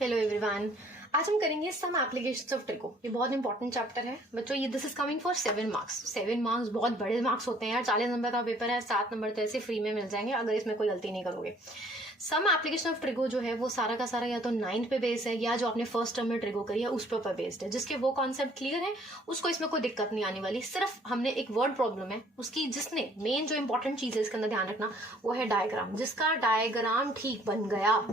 Hello everyone. आज हम करेंगे सम एप्लीकेशंस ऑफ ट्रिको। ये बहुत इंपॉर्टेंट चैप्टर है बच्चों। ये this is coming for 7 marks. 7 marks बहुत बड़े मार्क्स होते हैं यार। 40 नंबर का पेपर है, 7 नंबर तो ऐसे फ्री में मिल जाएंगे अगर इसमें कोई गलती नहीं करोगे। सम एप्लीकेशन ऑफ ट्रिको जो है वो सारा का सारा या तो 9th पे बेस्ड है या जो आपने फर्स्ट टर्म में ट्रिको करी है उस पर बेस्ड है। जिसके वो कॉन्सेप्ट क्लियर है उसको इसमें कोई दिक्कत नहीं आने वाली। सिर्फ हमने एक वर्ड प्रॉब्लम है उसकी, जिसने मेन जो इंपॉर्टेंट चीज है इसके अंदर ध्यान रखना वो है डायग्राम। जिसका डायग्राम ठीक बन गया,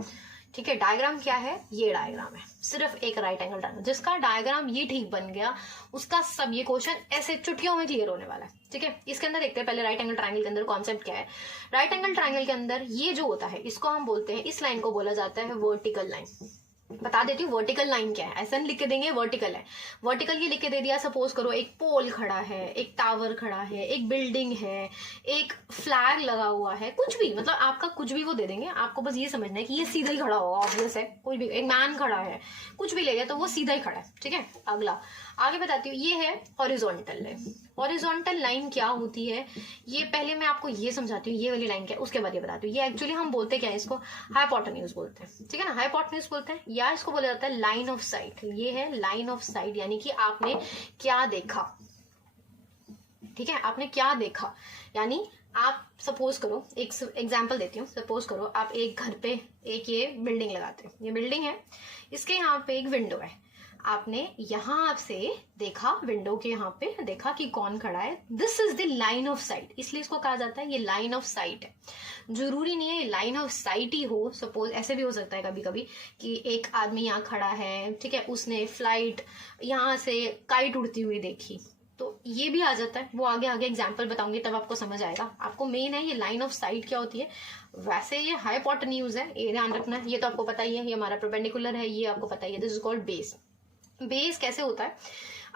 ठीक है। डायग्राम क्या है? ये डायग्राम है, सिर्फ एक राइट एंगल डायग्राम। जिसका डायग्राम ये ठीक बन गया उसका सब ये क्वेश्चन ऐसे चुटकियों में क्लियर होने वाला है, ठीक है। इसके अंदर देखते हैं पहले राइट एंगल ट्रायंगल के अंदर कॉन्सेप्ट क्या है। राइट एंगल ट्रायंगल के अंदर ये जो होता है इसको हम बोलते हैं, इस लाइन को बोला जाता है वर्टिकल लाइन। बता देती हूँ वर्टिकल लाइन क्या है। ऐसा लिख के देंगे वर्टिकल है। वर्टिकल ये लिख के दे दिया। सपोज करो एक पोल खड़ा है, एक टावर खड़ा है, एक बिल्डिंग है, एक फ्लैग लगा हुआ है, कुछ भी, मतलब आपका कुछ भी वो दे देंगे। आपको बस ये समझना है कि ये सीधा ही खड़ा होगा, ऑब्वियस है। कोई भी एक मैन खड़ा है, कुछ भी ले गया तो वो सीधा ही खड़ा है, ठीक है। अगला आगे बताती हूँ, ये है हॉरिजॉन्टल लाइन। हॉरिजॉन्टल लाइन क्या होती है ये पहले मैं आपको ये समझाती हूँ, ये वाली लाइन क्या है, उसके बाद ये बताती हूँ। ये एक्चुअली हम बोलते क्या है, इसको हाइपोटेन्यूज बोलते हैं, ठीक है ना। हाइपोटेन्यूज बोलते हैं या इसको बोला जाता है लाइन ऑफ साइट। ये है लाइन ऑफ साइट, यानी कि आपने क्या देखा, ठीक है। आपने क्या देखा यानी आप सपोज करो, एक एग्जाम्पल देती हूँ। सपोज करो आप एक घर पे एक ये बिल्डिंग लगाते हैं। ये बिल्डिंग है, इसके यहाँ पे एक विंडो है। आपने यहां से देखा, विंडो के यहाँ पे देखा कि कौन खड़ा है। This is the line of site, इसलिए इसको कहा जाता है ये लाइन ऑफ साइट है। जरूरी नहीं है ये लाइन ऑफ साइट ही हो। सपोज ऐसे भी हो सकता है कभी कभी कि एक आदमी यहाँ खड़ा है, ठीक है, उसने फ्लाइट यहाँ से काइट उड़ती हुई देखी, तो ये भी आ जाता है। वो आगे आगे एग्जाम्पल बताऊंगी तब आपको समझ आएगा। आपको मेन है ये लाइन ऑफ साइट क्या होती है। वैसे ये हाइपोटेन्यूज है, ये ध्यान रखना है। ये तो आपको पता ही है, ये हमारा परपेंडिकुलर है, ये आपको पता ही है। This is called base. Base कैसे होता है?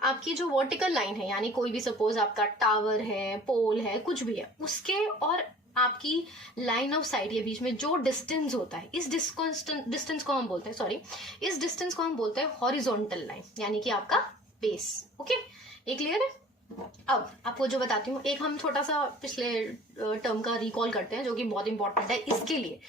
आपकी जो वर्टिकल लाइन है, यानी कोई भी सपोज आपका टावर है, पोल है, कुछ भी है, उसके और आपकी लाइन ऑफ साइट के बीच में जो डिस्टेंस होता है, इस डिस्टेंस को हम बोलते हैं, सॉरी, इस डिस्टेंस को हम बोलते हैं हॉरिजॉन्टल लाइन, यानी कि आपका बेस। ओके, ये क्लियर है? अब आपको जो बताती हूँ, एक हम छोटा सा पिछले टर्म का रिकॉल करते हैं जो कि बहुत इंपॉर्टेंट है इसके लिए।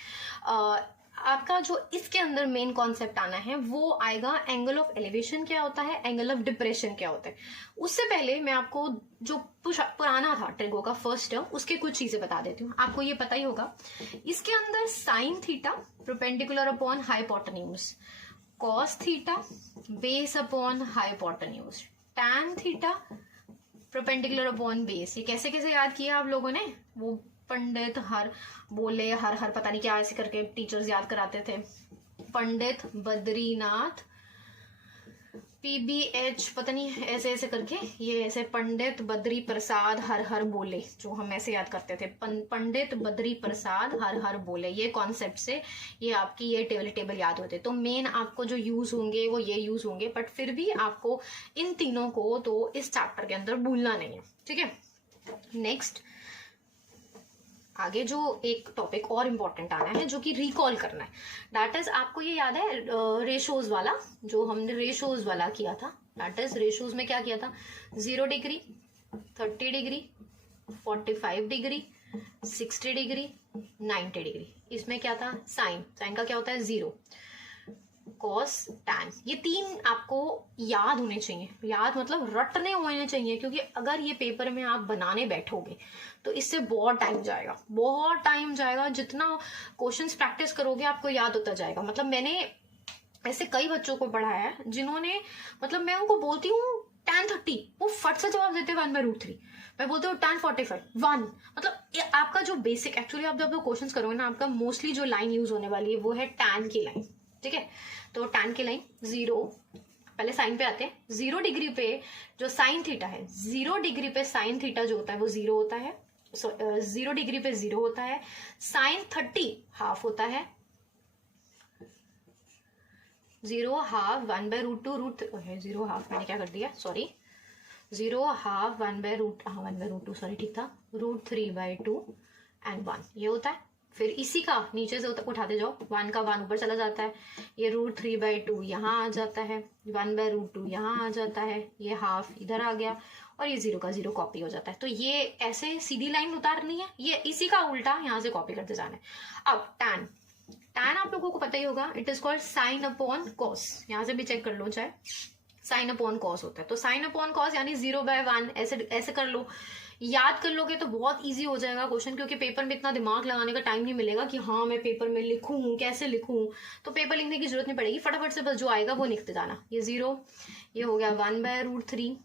आपका जो इसके अंदर मेन कॉन्सेप्ट आना है वो आएगा एंगल ऑफ एलिवेशन क्या होता है, एंगल ऑफ डिप्रेशन क्या होता है। उससे पहले मैं आपको जो पुराना था ट्रिगो का फर्स्ट टर्म, उसके कुछ चीजें बता देती हूँ। आपको ये पता ही होगा, इसके अंदर sine theta perpendicular upon hypotenuse, cos theta base upon hypotenuse, tan theta perpendicular upon base. ये कैसे कैसे याद किया आप लोगों ने? वो पंडित हर बोले, हर पता नहीं क्या ऐसे करके टीचर्स याद कराते थे। पंडित बद्रीनाथ PBH पता नहीं ऐसे ऐसे करके, ये ऐसे पंडित बद्री प्रसाद हर बोले, जो हम ऐसे याद करते थे। पंडित बद्री प्रसाद हर बोले, ये कॉन्सेप्ट से ये आपकी ये टेबल याद होते। तो मेन आपको जो यूज होंगे वो ये यूज होंगे, बट फिर भी आपको इन तीनों को तो इस चैप्टर के अंदर भूलना नहीं है, ठीक है। नेक्स्ट आगे जो एक टॉपिक और इम्पोर्टेंट आना है जो कि रिकॉल करना है, दैट इज, आपको ये याद है रेशोज वाला, जो हमने रेशोज वाला किया था। दैट इज रेशोज में क्या किया था? 0 degree, 30 degree, 45 degree, 60 degree, 90 degree. इसमें क्या था? साइन का क्या होता है? 0, कॉस, टैन। ये तीन आपको याद होने चाहिए। याद मतलब रटने होने चाहिए, क्योंकि अगर ये पेपर में आप बनाने बैठोगे तो इससे बहुत टाइम जाएगा, बहुत टाइम जाएगा। जितना क्वेश्चंस प्रैक्टिस करोगे आपको याद होता जाएगा। मतलब मैंने ऐसे कई बच्चों को पढ़ाया है जिन्होंने, मतलब मैं उनको बोलती हूँ tan 30, वो फट से जवाब देते 1/√3। मैं बोलती हूँ tan 45 1। मतलब आपका जो बेसिक, एक्चुअली आप जब क्वेश्चन करोगे ना, आपका मोस्टली जो लाइन यूज होने वाली है वो है tan की लाइन, ठीक है। तो tan की लाइन 0, पहले साइन पे आते हैं। 0 डिग्री पे जो साइन थीटा है, 0 डिग्री पे साइन थीटा जो होता है वो 0 होता है। 0 डिग्री पे 0 होता है। साइन 30 हाफ होता है। 0 हाफ 1/√2 है। 0 हाफ मैंने क्या कर दिया, सॉरी, 0 हाफ 1/√2 सॉरी, ठीक था, √3/2 एंड 1 ये होता है। फिर इसी का नीचे से उठाते जाओ, 1 का 1 ऊपर चला जाता है, ये √3/2 यहाँ आ जाता है, 1/√2 यहाँ आ जाता है, ये हाफ इधर आ गया और ये 0 का 0 कॉपी हो जाता है। तो ये ऐसे सीधी लाइन उतारनी है, ये इसी का उल्टा यहाँ से कॉपी करते जाना है। अब टैन tan आप लोगों को पता ही होगा, it is called sine upon cos, यहां से भी चेक कर लो चाहे, साइन अपॉन कॉस होता है। तो साइन अपॉन कॉस यानी 0/1, ऐसे कर लो, याद कर लोगे तो बहुत इजी हो जाएगा क्वेश्चन, क्योंकि पेपर में इतना दिमाग लगाने का टाइम नहीं मिलेगा कि हाँ मैं पेपर में लिखूं, कैसे लिखूं, तो पेपर लिखने की जरूरत नहीं पड़ेगी, फटाफट से बस जो आएगा वो लिखते जाना। ये 0, ये हो गया 1/√3,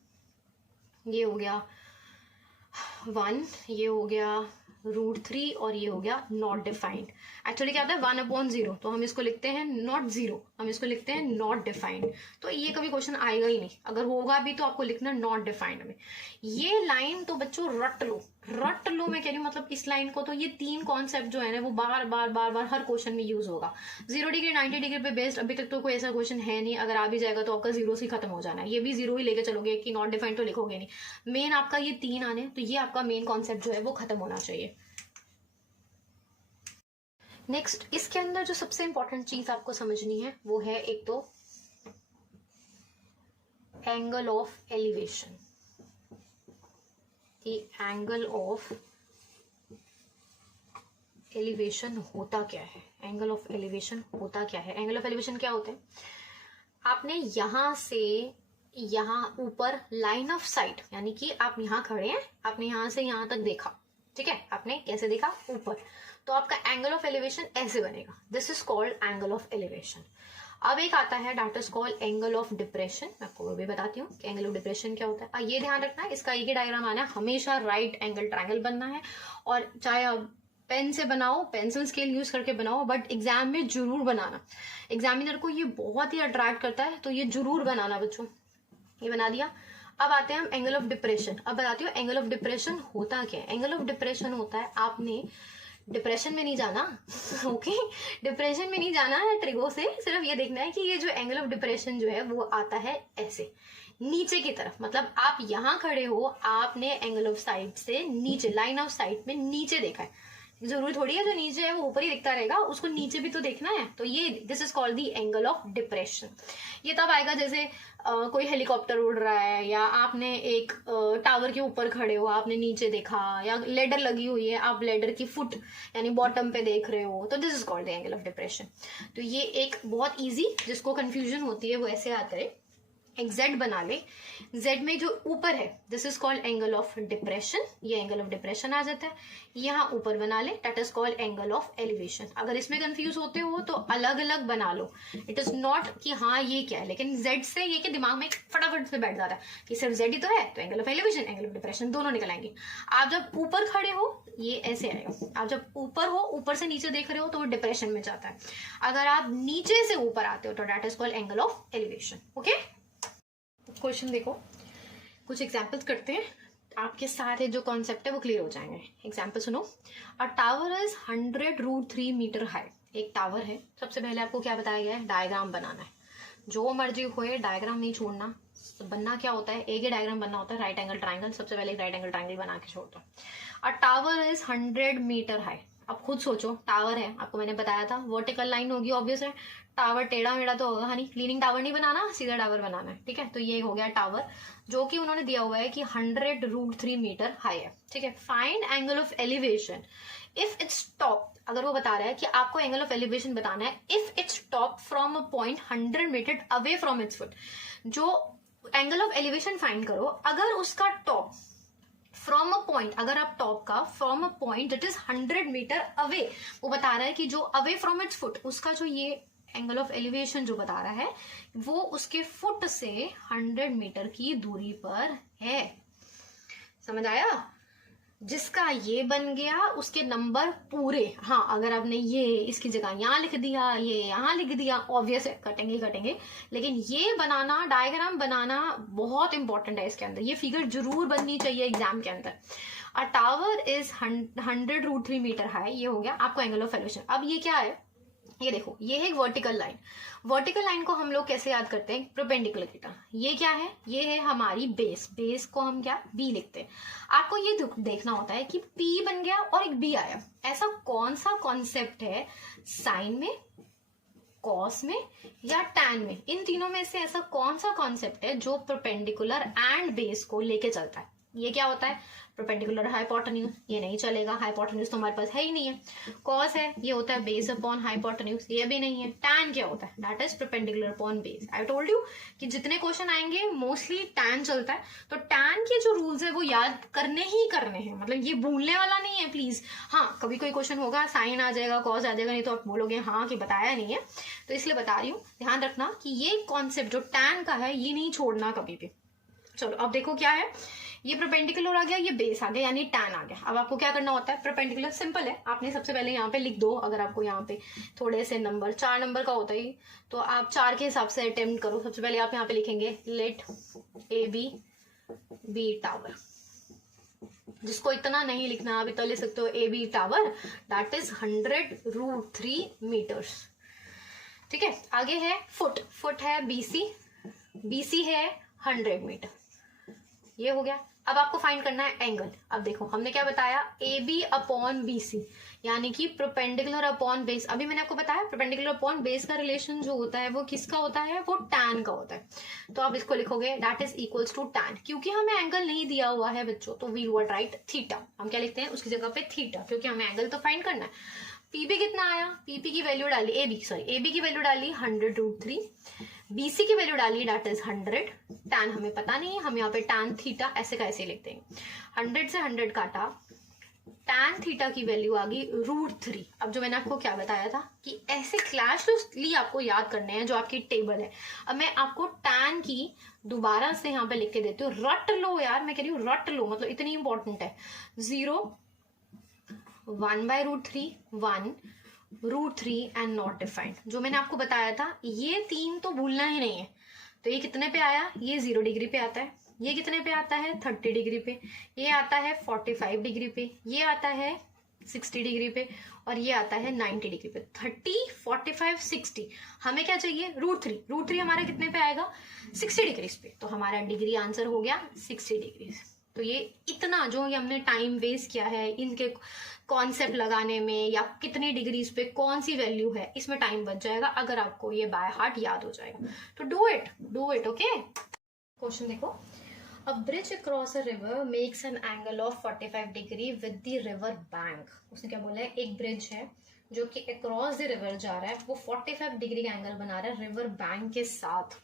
ये हो गया 1, ये हो गया √3 और ये हो गया नॉट डिफाइंड। एक्चुअली क्या होता है 1/0, तो हम इसको लिखते हैं नॉट 0, हम इसको लिखते हैं नॉट डिफाइंड। तो ये कभी क्वेश्चन आएगा ही नहीं, अगर होगा भी तो आपको लिखना नॉट डिफाइंड में। ये लाइन तो बच्चों रट लो मैं कह रही हूँ, मतलब इस लाइन को तो ये 3 कॉन्सेप्ट जो है ना वो बार बार हर क्वेश्चन में यूज होगा। 0 डिग्री 90 डिग्री पे बेस्ड अभी तक तो कोई ऐसा क्वेश्चन है नहीं, अगर आ भी जाएगा तो आपका 0 से खत्म हो जाना है, ये भी 0 ही लेके चलोगे कि नॉट डिफाइंड तो लिखोगे नहीं। मेन आपका ये 3 आने, तो ये आपका मेन कॉन्सेप्ट जो है वो खत्म होना चाहिए। नेक्स्ट, इसके अंदर जो सबसे इंपॉर्टेंट चीज आपको समझनी है वो है एक तो angle of elevation. Angle of elevation होता क्या है, एंगल ऑफ एलिवेशन होता क्या है। एंगल ऑफ एलिवेशन क्या होते हैं, आपने यहां से यहां ऊपर लाइन ऑफ साइट, यानी कि आप यहां खड़े हैं, आपने यहां से यहां तक देखा, ठीक है, आपने कैसे देखा ऊपर, तो आपका एंगल ऑफ एलिवेशन ऐसे बनेगा, this is called angle of elevation. अब एक आता है that is called angle of depression, मैं आपको वो भी बताती हूँ कि एंगल ऑफ डिप्रेशन क्या होता है। ये ध्यान रखना है, इसका एक ही डायग्राम आना है, हमेशा राइट एंगल ट्रायंगल बनना है, और चाहे आप पेन से बनाओ, पेंसिल स्केल यूज करके बनाओ, बट एग्जाम में जरूर बनाना, एग्जामिनर को ये बहुत ही अट्रैक्ट करता है, तो ये जरूर बनाना बच्चों। ये बना दिया। अब आते हैं हम एंगल ऑफ डिप्रेशन। अब बताती हूँ एंगल ऑफ डिप्रेशन होता क्या है। एंगल ऑफ डिप्रेशन होता है, आपने डिप्रेशन में नहीं जाना, ओके, डिप्रेशन में नहीं जाना है ट्रिगो से, सिर्फ ये देखना है कि ये जो एंगल ऑफ डिप्रेशन जो है वो आता है ऐसे नीचे की तरफ, मतलब आप यहां खड़े हो, आपने एंगल ऑफ साइट से नीचे, लाइन ऑफ साइट में नीचे देखा है, जरूरी थोड़ी है जो नीचे है वो ऊपर ही दिखता रहेगा, उसको नीचे भी तो देखना है, तो ये this is called the angle of depression. ये तब आएगा जैसे कोई हेलीकॉप्टर उड़ रहा है, या आपने एक टावर के ऊपर खड़े हो, आपने नीचे देखा, या लेडर लगी हुई है, आप लेडर की फुट यानी बॉटम पे देख रहे हो, तो this is called the angle of depression. तो ये एक बहुत इजी, जिसको कंफ्यूजन होती है वो ऐसे आता है, एक जेड बना ले, जेड में जो ऊपर है this is called angle of depression, ये एंगल ऑफ डिप्रेशन आ जाता है। यहाँ ऊपर बना ले, that is called angle of elevation. अगर इसमें कंफ्यूज होते हो तो अलग अलग बना लो, इट इज नॉट कि हाँ ये क्या है, लेकिन जेड से ये कि दिमाग में फटाफट से बैठ जाता है कि सिर्फ जेड ही तो है, तो angle of elevation, angle of depression दोनों निकल आएंगे। आप जब ऊपर खड़े हो ये ऐसे आएगा, आप जब ऊपर हो, ऊपर से नीचे देख रहे हो तो वो डिप्रेशन में जाता है, अगर आप नीचे से ऊपर आते हो तो that is called angle of elevation. Okay, question देखो, कुछ एग्जाम्पल्स करते हैं, आपके सारे जो कॉन्सेप्ट है वो क्लियर हो जाएंगे। एग्जाम्पल सुनो, a tower is 100√3 meter high. एक टावर है, सबसे पहले आपको क्या बताया गया है, डायग्राम बनाना है, जो मर्जी होए डायग्राम नहीं छोड़ना। बनना क्या होता है, एक ही डायग्राम बनना होता है, राइट एंगल ट्राइंगल। सबसे पहले एक राइट एंगल ट्राइंगल बना के छोड़ दो। A tower is 100 meter high. अब खुद सोचो, टावर है, आपको मैंने बताया था वर्टिकल लाइन होगी, ऑब्वियस है, टावर टेढ़ा मेढ़ा तो होगा नहीं, लीनिंग टावर नहीं बनाना, सीधा टावर बनाना है, ठीक है। तो ये हो गया टावर, जो कि उन्होंने दिया हुआ है कि 100√3 मीटर हाई है, ठीक है। Find angle of elevation if its top, अगर वो बता रहा है कि आपको एंगल ऑफ एलिवेशन बताना है if its top from a point 100 meter away from its foot. जो एंगल ऑफ एलिवेशन फाइंड करो, अगर उसका टॉप फ्रॉम अ पॉइंट, अगर आप टॉप का from a point that is 100 meter away, वो बता रहा है कि जो अवे फ्रॉम इट्स फुट, उसका जो ये एंगल ऑफ एलिवेशन जो बता रहा है वो उसके फुट से 100 मीटर की दूरी पर है। समझ आया? जिसका ये बन गया उसके नंबर पूरे। हाँ, अगर आपने ये इसकी जगह यहाँ लिख दिया, ये यहाँ लिख दिया, ऑब्वियस है कटेंगे ही कटेंगे, लेकिन ये बनाना, डायग्राम बनाना बहुत इंपॉर्टेंट है। इसके अंदर ये फिगर जरूर बननी चाहिए एग्जाम के अंदर। A tower is 100√3 meter high, ये हो गया आपको एंगल ऑफ एलिवेशन। अब ये क्या है, ये देखो, ये है एक वर्टिकल लाइन। वर्टिकल लाइन को हम लोग कैसे याद करते हैं, परपेंडिकुलर की तरह। ये क्या है, ये है हमारी बेस, बेस को हम क्या बी लिखते हैं। आपको ये देखना होता है कि पी बन गया और एक बी आया, ऐसा कौन सा कॉन्सेप्ट है साइन में, कॉस में या टैन में, इन तीनों में से ऐसा कौन सा कॉन्सेप्ट है जो परपेंडिकुलर एंड बेस को लेके चलता है। ये क्या होता है, परपेंडिकुलर हाइपोटेन्यूज, ये नहीं चलेगा, हाइपोटेन्यूज तो हमारे पास है ही नहीं है। कॉस है, ये होता है बेस अपॉन हाइपोटेन्यूज, ये भी नहीं है। टैन क्या होता है, that is perpendicular upon base. I told you कि जितने क्वेश्चन आएंगे मोस्टली टैन चलता है, तो टैन के जो रूल्स है वो याद करने ही करने हैं, मतलब ये भूलने वाला नहीं है प्लीज। हाँ, कभी कोई क्वेश्चन होगा साइन आ जाएगा, कॉस आ जाएगा, नहीं तो आप बोलोगे हाँ कि बताया नहीं है, तो इसलिए बता रही हूँ। ध्यान रखना कि ये कॉन्सेप्ट जो टैन का है ये नहीं छोड़ना कभी भी। चलो अब देखो क्या है, ये परपेंडिकुलर आ गया, ये बेस आ गया, यानी टैन आ गया। अब आपको क्या करना होता है, परपेंडिकुलर सिंपल है, आपने सबसे पहले यहाँ पे लिख दो। अगर आपको यहाँ पे थोड़े से नंबर, 4 नंबर का होता है, तो आप 4 के हिसाब से अटेम्प्ट करो। सबसे पहले आप यहाँ पे लिखेंगे लेट ए बी टावर। जिसको इतना नहीं लिखना, आप इतना लिख सकते हो A B tower, that is 100√3 meters. ठीक है, आगे है फुट, फुट है बीसी है 100 मीटर, ये हो गया। अब आपको फाइंड करना है एंगल। अब देखो हमने क्या बताया, A B upon B C, यानी कि परपेंडिकुलर अपॉन बेस। अभी मैंने आपको बताया परपेंडिकुलर अपॉन बेस का रिलेशन जो होता है वो किसका होता है, वो टैन का होता है। तो आप इसको लिखोगे that is equals to tan. क्योंकि हमें एंगल नहीं दिया हुआ है बच्चों, तो वी वुड राइट थीटा। हम क्या लिखते हैं उसकी जगह पे थीटा, क्योंकि हमें एंगल तो फाइंड करना है। पीपी कितना आया, पीपी की वैल्यू डाली, ए बी की वैल्यू डाली 100√3, बीसी की वैल्यू डाली दैट इज 100। टैन हमें पता नहीं है, हम यहाँ पे टैन थीटा ऐसे का ऐसे लिखते हैं। 100 से 100 काटा, टैन थीटा की वैल्यू आ गई √3। अब जो मैंने आपको क्या बताया था कि ऐसे क्लैशली आपको याद करने हैं जो आपकी टेबल है। अब मैं आपको टैन की दोबारा से यहाँ पे लिख के देती हूँ, रट लो यार, मैं कह रही हूँ रट लो, मतलब इतनी इंपॉर्टेंट है। 0 1/√3 1√3 एंड नॉट डिफाइंड। जो मैंने आपको बताया था ये 3 तो भूलना ही नहीं है। तो ये कितने पे आया, ये 0 डिग्री पे आता है, ये कितने पे आता है 30 डिग्री पे, ये आता है 45 डिग्री पे, ये आता है 60 डिग्री पे, और ये आता है 90 डिग्री पे। 30 45 60, हमें क्या चाहिए √3 हमारा कितने पे आएगा 60 डिग्री पे। तो हमारा डिग्री आंसर हो गया 60 डिग्री। तो ये इतना जो हमने टाइम वेस्ट किया है इनके कॉन्सेप्ट लगाने में, या कितनी डिग्रीज पे कौन सी वैल्यू है, इसमें टाइम बच जाएगा अगर आपको ये बाय हार्ट याद हो जाएगा। तो डू इट ओके। क्वेश्चन देखो, अ bridge across a river makes an angle of 45 degree with the river bank. उसने क्या बोला है, एक ब्रिज है जो कि अक्रॉस द रिवर जा रहा है, वो 45 डिग्री का एंगल बना रहा है रिवर बैंक के साथ।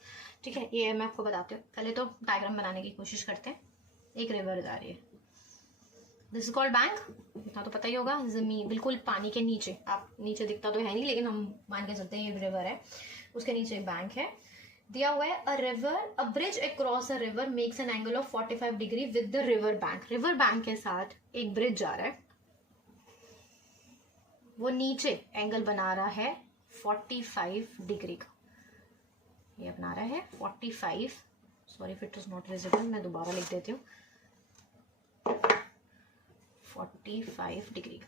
ठीक है, ये मैं आपको बताती हूँ। पहले तो डायग्राम बनाने की कोशिश करते हैं। एक रिवर जा रही है, दिस इज कॉल्ड बैंक, इतना तो पता ही होगा। जमीन बिल्कुल पानी के नीचे, आप नीचे दिखता तो है नहीं लेकिन हम मान के चलते हैं ये रिवर है, उसके नीचे एक बैंक है। दिया हुआ है अ bridge across a river makes an angle of 45 degree with the river bank. River bank के साथ एक ब्रिज जा रहा है, वो नीचे एंगल बना रहा है 45 डिग्री का। ये बना रहा है 45, sorry if it is not visible, मैं दोबारा लिख देती हूँ, 45 डिग्री का।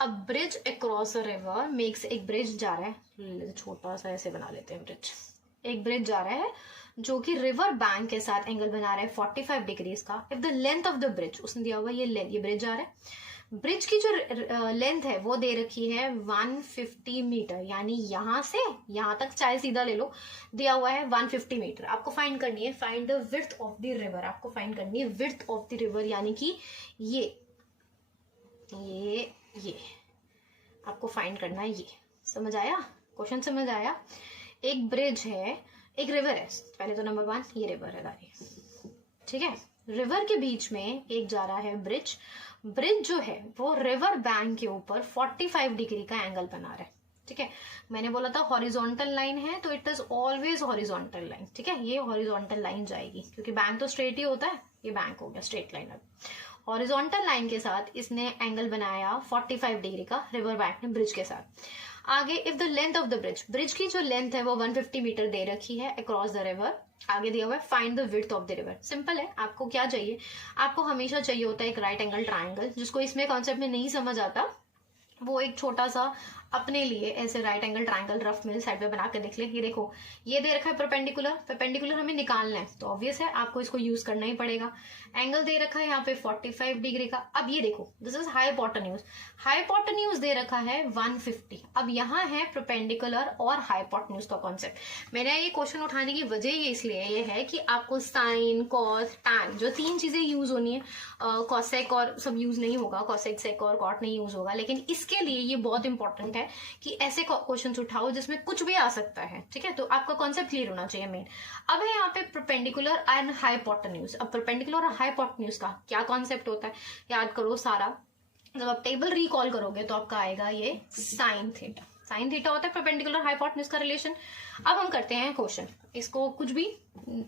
अब bridge across a river makes, एक ब्रिज जा रहा है, छोटा सा ऐसे बना लेते हैं ब्रिज। एक ब्रिज जा रहा है जो कि रिवर बैंक के साथ एंगल बना रहा है 45 डिग्री का। If the length of the bridge, उसने दिया हुआ ये लेंथ, ये ब्रिज जा रहा है, ब्रिज की जो लेंथ है वो दे रखी है 150 मीटर, यानी यहां से यहां तक चाहे सीधा ले लो, दिया हुआ है 150 मीटर। आपको फाइंड करनी है, find the width of the river. आपको फाइंड करनी है विड्थ ऑफ द रिवर, यानी कि ये आपको फाइंड करना है। ये समझ आया, क्वेश्चन समझ आया। एक ब्रिज है, एक रिवर है, पहले तो नंबर 1 ये रिवर है गाड़ी, ठीक है। रिवर के बीच में एक जा रहा है ब्रिज, ब्रिज जो है वो रिवर बैंक के ऊपर 45 डिग्री का एंगल बना रहा है, ठीक है। मैंने बोला था हॉरिजॉन्टल लाइन है तो it is always horizontal line, ठीक है। ये हॉरिजॉन्टल लाइन जाएगी क्योंकि बैंक तो स्ट्रेट ही होता है, ये बैंक हो गया स्ट्रेट लाइन। अब हॉरिजॉन्टल लाइन के साथ इसने एंगल बनाया 45 डिग्री का रिवर बैंक ने ब्रिज के साथ। आगे if the length of the bridge, bridge की जो लेंथ है वो 150 मीटर दे रखी है अक्रॉस द रिवर। आगे दिया हुआ है find the width of the river. Simple है, आपको क्या चाहिए, आपको हमेशा चाहिए होता है एक राइट एंगल ट्राइंगल। जिसको इसमें कॉन्सेप्ट में नहीं समझ आता वो एक छोटा सा अपने लिए ऐसे राइट एंगल ट्राइंगल रफ में साइड पे बना के देख ले। ये देखो, ये दे रखा है परपेंडिकुलर, परपेंडिकुलर हमें निकालना है तो ऑब्वियस है आपको इसको यूज करना ही पड़ेगा। एंगल दे रखा है यहाँ पे 45 डिग्री का। अब ये देखो, दिस इज हाइपोटेन्यूज, हाइपोटेन्यूज दे रखा है 150। अब यहाँ है परपेंडिकुलर और हाइपोटेन्यूज का कॉन्सेप्ट। मैंने ये क्वेश्चन उठाने की वजह ये इसलिए ये है कि आपको साइन, कॉस, टैन जो 3 चीजें यूज होनी है, कॉसेक और सब यूज नहीं होगा, कॉसेक, सेक और कॉट नहीं यूज होगा, लेकिन इसके लिए ये बहुत इंपॉर्टेंट है कि ऐसे क्वेश्चन उठाओ जिसमें कुछ भी आ सकता है। ठीक है, तो आपका कॉन्सेप्ट क्लियर होना चाहिए मेन। अब है यहाँ पे परपेंडिकुलर एंड हाइपोटेन्यूज। अब परपेंडिकुलर और हाइपोटेन्यूज का क्या कॉन्सेप्ट होता है, याद करो सारा। जब आप टेबल रिकॉल करोगे तो आपका आएगा ये साइन थीटा। साइन थीटा होता है परपेंडिकुलर हाइपोटेन्यूज का रिलेशन। अब हम करते हैं क्वेश्चन, इसको कुछ भी,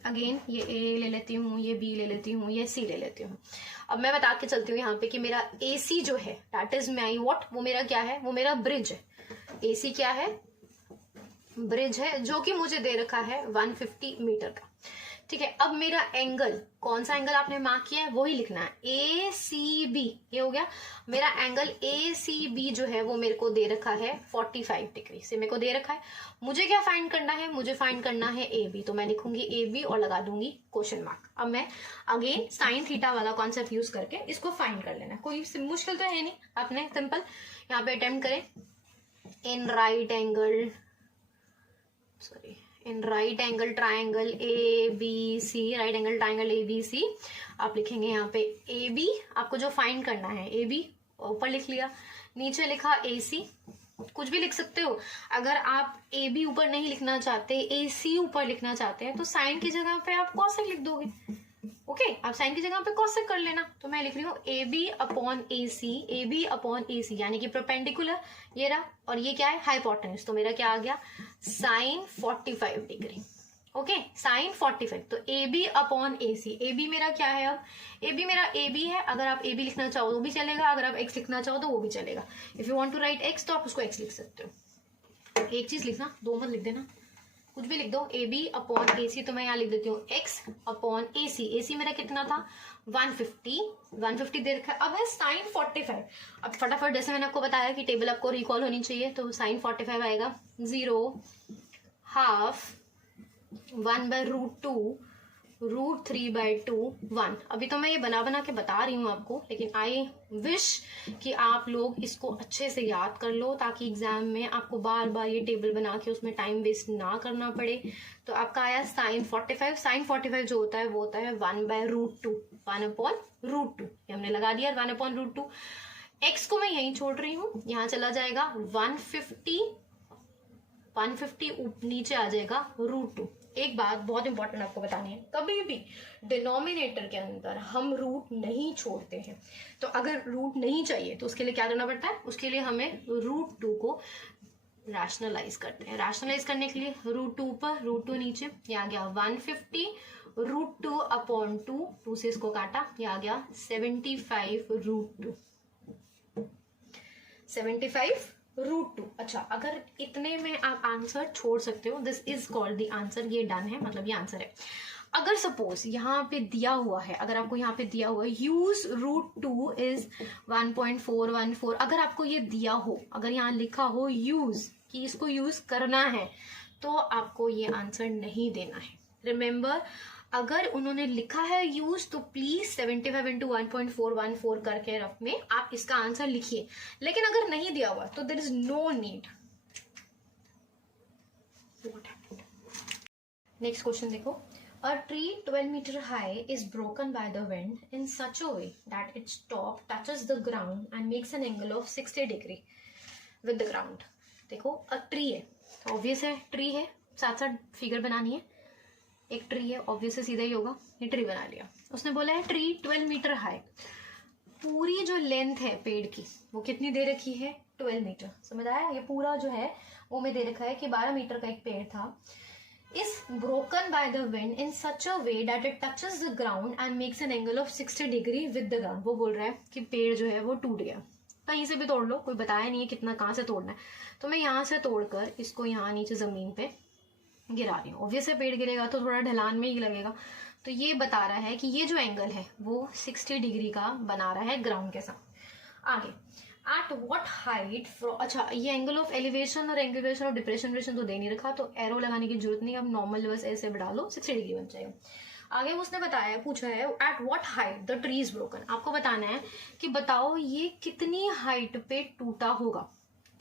अगेन ये ए ले लेती हूँ, ये बी ले लेती हूँ, ये सी ले लेती हूँ। अब मैं बता के चलती हूँ यहाँ पे कि मेरा ए सी जो है दैट इज माई व्हाट, वो मेरा क्या है, वो मेरा ब्रिज है। ए सी क्या है, ब्रिज है, जो कि मुझे दे रखा है 150 मीटर का। ठीक है, अब मेरा एंगल, कौन सा एंगल आपने मार्क किया है वही लिखना है, ए सी बी। ये हो गया मेरा एंगल ए सी बी जो है वो मेरे को दे रखा है 45 डिग्री से मेरे को दे रखा है। मुझे क्या फाइंड करना है, मुझे फाइंड करना है ए बी, तो मैं लिखूंगी ए बी और लगा दूंगी क्वेश्चन मार्क। अब मैं अगेन साइन थीटा वाला कॉन्सेप्ट यूज करके इसको फाइंड कर लेना, कोई मुश्किल तो है नहीं, आपने सिंपल यहाँ पे अटेम्प्ट करें। In right angle, sorry, in right angle triangle A B C, right angle triangle A B C, आप लिखेंगे यहाँ पे ए बी। आपको जो फाइंड करना है ए बी ऊपर लिख लिया, नीचे लिखा ए सी, कुछ भी लिख सकते हो। अगर आप ए बी ऊपर नहीं लिखना चाहते, ए सी ऊपर लिखना चाहते हैं तो साइन की जगह पे आप कॉसेक लिख दोगे। ओके, आप साइन की जगह पे कॉसेक कर लेना। तो मैं लिख रही हूँ A B upon A C, A B upon A C, यानी कि परपेंडिकुलर ये रहा और ये क्या है हाइपोटेन्यूज, तो मेरा क्या आ गया साइन 45 डिग्री। ओके, साइन 45, तो A B upon A C, A B मेरा क्या है, अब ए बी मेरा ए बी है। अगर आप ए बी लिखना चाहो तो भी चलेगा, अगर आप एक्स लिखना चाहो तो वो भी चलेगा। If you want to write x तो आप उसको एक्स लिख सकते हो। एक चीज लिखना, दो मत लिख देना, कुछ भी लिख दो। ए बी अपॉन ए सी, तो मैं यहाँ लिख देती हूँ एक्स अपॉन ए सी। ए सी मेरा कितना था 150 दे रखा है। अब है साइन 45। अब फटाफट, जैसे मैंने आपको बताया कि टेबल आपको रिकॉल होनी चाहिए, तो साइन 45 आएगा 0, हाफ, 1/√2, √3/2, 1। अभी तो मैं ये बना के बता रही हूँ आपको, लेकिन आई विश कि आप लोग इसको अच्छे से याद कर लो ताकि एग्जाम में आपको बार बार ये टेबल बना के उसमें टाइम वेस्ट ना करना पड़े। तो आपका आया साइन 45। साइन 45 जो होता है वो होता है 1/√2, 1/√2। ये हमने लगा दिया 1/√2। एक्स को मैं यहीं छोड़ रही हूँ, यहाँ चला जाएगा 150 नीचे आ जाएगा √2। एक बात बहुत इंपॉर्टेंट आपको बतानी है, कभी भी डिनोमिनेटर के अंदर हम रूट नहीं छोड़ते हैं। तो अगर रूट नहीं चाहिए तो उसके लिए क्या करना पड़ता है, उसके लिए हमें √2 को रैशनलाइज करते हैं। रैशनलाइज करने के लिए √2 ऊपर, √2 नीचे, ये आ गया 150, √2 अपॉन 2, 2 से इसको काटा, ये आ गया 75√2, 75√2। अच्छा, अगर इतने में आप आंसर छोड़ सकते हो, this is called the answer, ये डन है, मतलब ये आंसर है। अगर सपोज यहाँ पे दिया हुआ है, अगर आपको यहाँ पे दिया हुआ है यूज √2 इज 1.414, अगर आपको ये दिया हो, अगर यहाँ लिखा हो यूज कि इसको यूज करना है, तो आपको ये आंसर नहीं देना है। रिमेंबर, अगर उन्होंने लिखा है यूज तो प्लीज 75 × 1.414 करके रफ में आप इसका आंसर लिखिए। लेकिन अगर नहीं दिया हुआ तो there is no need. Next question देखो, a tree 12 meter high is broken by the wind in such a way that its top touches the ground and makes an angle of 60 degree with the ground। देखो, a tree है, obvious है tree है, साथ साथ figure बनानी है। एक tree है, ऑब्वियस सीधा ही होगा, ये ट्री बना लिया। उसने बोला है ट्री 12 मीटर हाई, पूरी जो लेंथ है पेड़ की वो कितनी दे रखी है 12 मीटर। समझ आया, ये पूरा जो है वो में दे रखा है कि 12 मीटर का एक पेड़ था। Is broken by the wind in such a way that it touches the ground and makes an angle of 60 degree with the ground. वो बोल रहा है कि पेड़ जो है वो टूट गया, कहीं से भी तोड़ लो, कोई बताया नहीं है कितना कहाँ से तोड़ना है। तो मैं यहाँ से तोड़कर इसको यहाँ नीचे जमीन पे गिरा रही हूँ। ऑब्वियस है पेड़ गिरेगा तो थोड़ा ढलान में ही लगेगा। तो ये बता रहा है कि ये जो एंगल है वो 60 डिग्री का बना रहा है ग्राउंड के साथ। आगे एट व्हाट हाइट फ्रॉम, अच्छा ये एंगल ऑफ एलिवेशन और एंगुलेशन ऑफ डिप्रेशन तो दे नहीं रखा, तो एरो लगाने की जरूरत नहीं, अब नॉर्मल बस ऐसे बढ़ा लो 60 डिग्री बन जाएगा। आगे उसने बताया, पूछा है at what height the tree is broken. आपको बताना है कि बताओ ये कितनी हाइट पे टूटा होगा।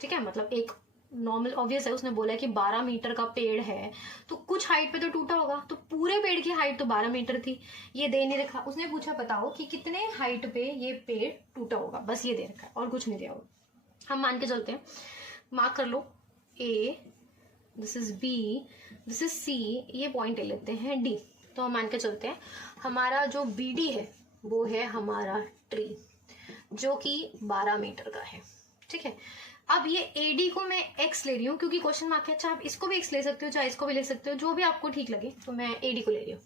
ठीक है, मतलब एक नॉर्मल ऑब्वियस है, उसने बोला कि 12 मीटर का पेड़ है तो कुछ हाइट पे तो टूटा होगा, तो पूरे पेड़ की हाइट तो 12 मीटर थी, ये दे नहीं रखा। उसने पूछा बताओ कि कितने हाइट पे ये पेड़ टूटा होगा, बस ये दे रखा है और कुछ नहीं दिया होगा। हम मान के चलते हैं, मार्क कर लो, A, this is B, this is C, ये पॉइंट ले लेते हैं डी। तो हम मान के चलते हैं हमारा जो बी डी है वो है हमारा ट्री जो कि 12 मीटर का है। ठीक है, अब ये AD को मैं x ले रही हूँ क्योंकि क्वेश्चन मार्क है। अच्छा आप इसको भी x ले सकते हो, चाहे इसको भी ले सकते हो, जो भी आपको ठीक लगे, तो मैं AD को ले रही हूँ।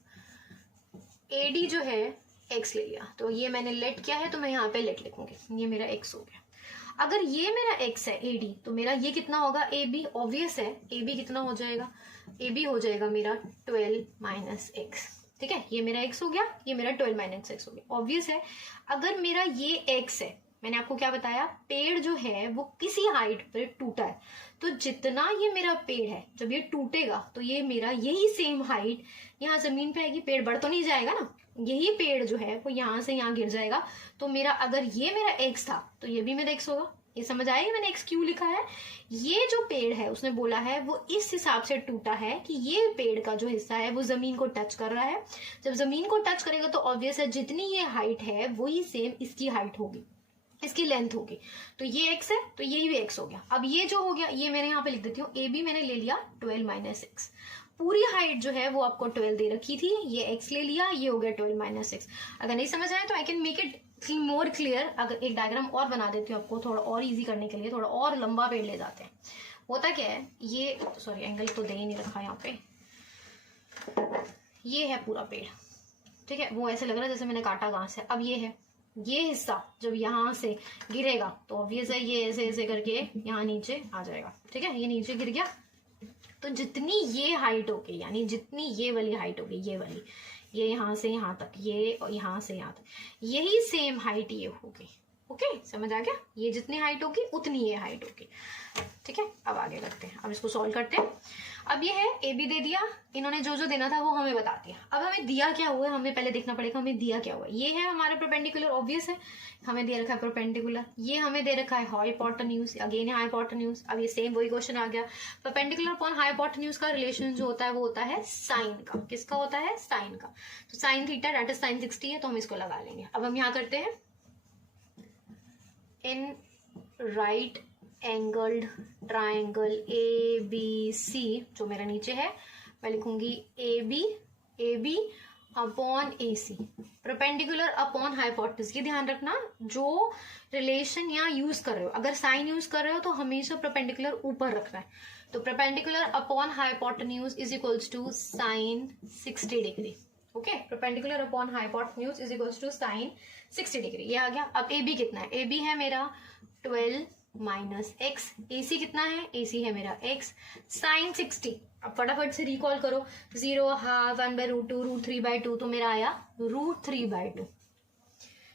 AD जो है x ले लिया, तो ये मैंने लेट किया है तो मैं यहाँ पे लेट लिखूंगी, ये मेरा x हो गया। अगर ये मेरा x है AD, तो मेरा ये कितना होगा AB, ऑब्वियस है AB कितना हो जाएगा, AB हो जाएगा मेरा 12 माइनस x। ठीक है, ये मेरा x हो गया, ये मेरा 12 माइनस x हो गया, ऑब्वियस है। अगर मेरा ये x है, मैंने आपको क्या बताया, पेड़ जो है वो किसी हाइट पर टूटा है, तो जितना ये मेरा पेड़ है जब ये टूटेगा तो ये मेरा यही सेम हाइट यहाँ जमीन पे आएगी, पेड़ बढ़ तो नहीं जाएगा ना, यही पेड़ जो है वो यहाँ से यहाँ गिर जाएगा। तो मेरा अगर ये मेरा x था तो ये भी मेरा x होगा। ये समझ आएगा मैंने x क्यों लिखा है। ये जो पेड़ है उसने बोला है वो इस हिसाब से टूटा है कि ये पेड़ का जो हिस्सा है वो जमीन को टच कर रहा है, जब जमीन को टच करेगा तो ऑब्वियस है जितनी ये हाइट है वही सेम इसकी हाइट होगी, इसकी लेंथ होगी। तो ये x है तो यही भी x हो गया। अब ये जो हो गया ये मैंने यहाँ पे लिख देती हूँ, AB मैंने ले लिया 12 माइनस x, पूरी हाइट जो है वो आपको 12 दे रखी थी, ये x ले लिया, ये हो गया 12 माइनस x। अगर नहीं समझ आए तो I can make it more clear. अगर एक डायग्राम और बना देती हूँ आपको थोड़ा और इजी करने के लिए, थोड़ा और लंबा पेड़ ले जाते हैं। होता क्या है, ये सॉरी एंगल तो दे ही नहीं रखा यहाँ पे, ये है पूरा पेड़। ठीक है, वो ऐसे लग रहा है जैसे मैंने काटा घास है। अब ये है, ये हिस्सा जब यहाँ से गिरेगा तो ऑब्वियस है ये ऐसे ऐसे करके यहाँ नीचे आ जाएगा। ठीक है, ये नीचे गिर गया, तो जितनी ये हाइट होगी, यानी जितनी ये वाली हाइट होगी, ये वाली, ये यहाँ से यहाँ तक, ये और यहाँ से यहाँ तक, यही सेम हाइट ये होगी। ओके, समझ आ गया, ये जितनी हाइट होगी उतनी ये हाइट होगी। ठीक है, अब आगे करते हैं, अब इसको सॉल्व करते हैं। अब ये है AB दे दिया, इन्होंने जो जो देना था वो हमें बता दिया। अब हमें दिया क्या हुआ है, हमें पहले देखना पड़ेगा हमें दिया क्या हुआ है। ये है हमारा परपेंडिकुलर, ऑब्वियस है हमें दे रखा है परपेंडिकुलर, ये हमें दे रखा है हाइपोटेन्यूज, अगेन है हाइपोटेन्यूज। अब ये सेम वही क्वेश्चन आ गया, परपेंडिकुलर अपॉन हाइपोटेन्यूज का रिलेशन जो होता है वो होता है साइन का। किसका होता है, साइन का। तो sine theta that is sine 60 है, तो हम इसको लगा लेंगे। अब हम यहाँ करते हैं, in right angled triangle ABC, जो मेरा नीचे है मैं लिखूंगी AB upon AC, perpendicular upon hypotenuse. ये ध्यान रखना, जो रिलेशन यहाँ यूज कर रहे हो, अगर साइन यूज कर रहे हो तो हमेशा परपेंडिकुलर ऊपर रखना है। तो perpendicular upon hypotenuse is equals to sine 60 degree. Okay, perpendicular upon hypotenuse is equals to sine 60 degree. ये आ गया। अब AB कितना है, AB है मेरा 12 माइनस x, AC कितना है, AC है मेरा x, साइन 60। अब फटाफट से रिकॉल करो, 0 हाफ 1/√2 √3/2, तो मेरा आया √3/2।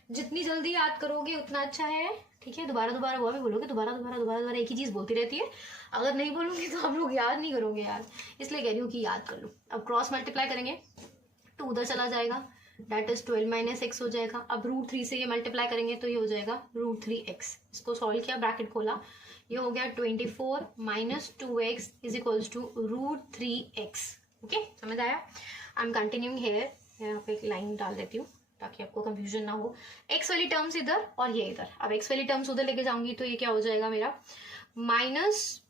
जितनी जल्दी याद करोगे उतना अच्छा है। ठीक है, दोबारा दोबारा वो भी बोलोगे, दोबारा एक ही चीज बोलती रहती है, अगर नहीं बोलूंगी तो आप लोग याद नहीं करोगे यार, इसलिए कह रही हूँ कि याद कर लो। अब क्रॉस मल्टीप्लाई करेंगे, 2 उधर चला जाएगा, दैट इज 12 माइनस x हो जाएगा। अब √3 से ये मल्टीप्लाई करेंगे तो ये हो जाएगा √3x। इसको सॉल्व किया, ब्रैकेट खोला, ये हो गया 24 minus 2x is equals to √3x। Okay, समझ आया। आई एम कंटिन्यूइंग हेयर, यहाँ पे एक लाइन डाल देती हूँ ताकि आपको कंफ्यूजन ना हो। x वाली टर्म्स इधर और ये इधर, अब x वाली टर्म्स उधर लेके जाऊंगी तो ये क्या हो जाएगा मेरा, माइनस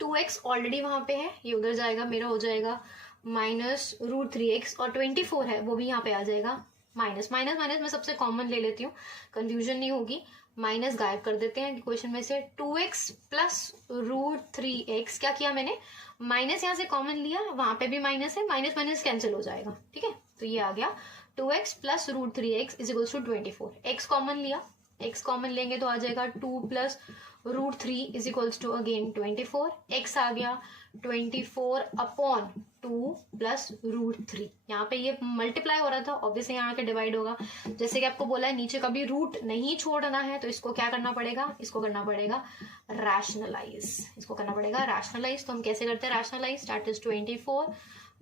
2x ऑलरेडी वहां पे है, ये उधर जाएगा, मेरा हो जाएगा माइनस √3x, और 24 है वो भी यहाँ पे आ जाएगा, माइनस माइनस माइनस मैं सबसे कॉमन ले लेती हूँ, कंफ्यूजन नहीं होगी। माइनस गायब कर देते हैं क्वेश्चन में से, 2x प्लस √3x, क्या किया मैंने, माइनस यहाँ से कॉमन लिया, वहां पे भी माइनस है, माइनस माइनस कैंसिल हो जाएगा। ठीक है, तो ये आ गया 2x plus √3x is equals to 24। x common लिया, x कॉमन लेंगे तो आ जाएगा 2 plus √3 is equals to again 24। x आ गया 24 अपॉन 2 प्लस √3। यहाँ पे ये मल्टीप्लाई हो रहा था, ऑब्वियसली यहाँ के डिवाइड होगा। जैसे कि आपको बोला है नीचे कभी रूट नहीं छोड़ना है, तो इसको क्या करना पड़ेगा, इसको करना पड़ेगा रैशनलाइज, इसको करना पड़ेगा रैशनलाइज। तो हम कैसे करते हैं रैशनलाइज, दैट इज 24,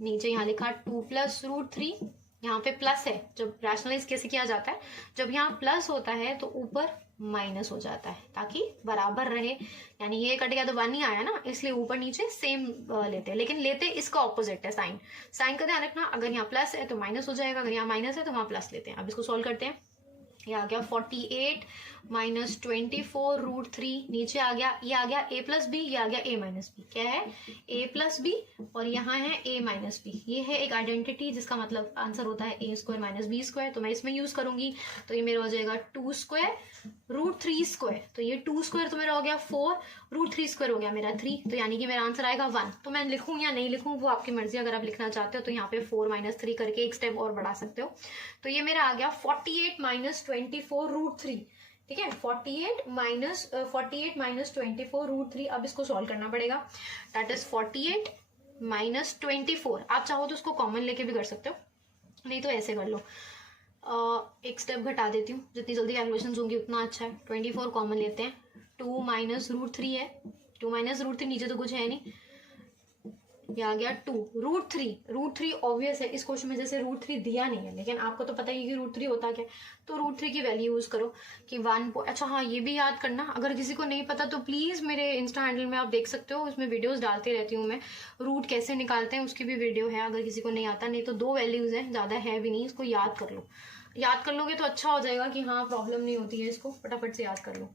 नीचे यहाँ लिखा 2 प्लस √3, यहाँ पे प्लस है। जब रैशनलाइज कैसे किया जाता है, जब यहाँ प्लस होता है तो ऊपर माइनस हो जाता है ताकि बराबर रहे, यानी ये कट गया तो 1 ही आया ना, इसलिए ऊपर नीचे सेम लेते हैं। लेकिन लेते इसका ऑपोजिट है, साइन। साइन का ध्यान रखना, अगर यहाँ प्लस है तो माइनस हो जाएगा, अगर यहाँ माइनस है तो वहां प्लस लेते हैं। अब इसको सोल्व करते हैं। ये आ गया 48 माइनस 24 √3, नीचे आ गया, ये आ गया a प्लस बी, ये आ गया a माइनस बी। क्या है, a प्लस बी, और यहाँ है a माइनस बी। ये है एक आइडेंटिटी जिसका मतलब आंसर होता है a² माइनस b²। तो मैं इसमें यूज करूंगी, तो ये मेरा हो जाएगा 2² √3²। तो ये 2² तो मेरा हो गया 4, √3² हो गया मेरा 3, तो यानी कि मेरा आंसर आएगा 1। तो मैं लिखूं या नहीं लिखूं वो आपकी मर्जी, अगर आप लिखना चाहते हो तो यहाँ पे 4 माइनस 3 करके एक स्टेप और बढ़ा सकते हो। तो ये मेरा आ गया 48 माइनस 24 √3, ठीक है। 48 माइनस 24 √3। अब इसको सॉल्व करना पड़ेगा, दैट इज 48 माइनस 24। आप चाहो तो उसको कॉमन लेके भी कर सकते हो, नहीं तो ऐसे कर लो। एक स्टेप घटा देती हूँ, जितनी जल्दी कैलकुलेशन होंगी उतना अच्छा है। 24 कॉमन लेते हैं, 2 माइनस √3 है, 2 माइनस √3, नीचे तो कुछ है नहीं, ये आ गया 2 √3 ऑब्वियस है, इस क्वेश्चन में जैसे √3 दिया नहीं है, लेकिन आपको तो पता ही कि √3 होता क्या, तो √3 की वैल्यू यूज करो कि 1। अच्छा हाँ, ये भी याद करना, अगर किसी को नहीं पता तो प्लीज मेरे इंस्टा हैंडल में आप देख सकते हो, उसमें वीडियोस डालती रहती हूँ मैं, रूट कैसे निकालते हैं उसकी भी वीडियो है, अगर किसी को नहीं आता। नहीं तो 2 वैल्यूज है, ज्यादा है भी नहीं, इसको याद कर लो। याद कर लोगे तो अच्छा हो जाएगा कि हाँ प्रॉब्लम नहीं होती है, इसको फटाफट से याद कर लो।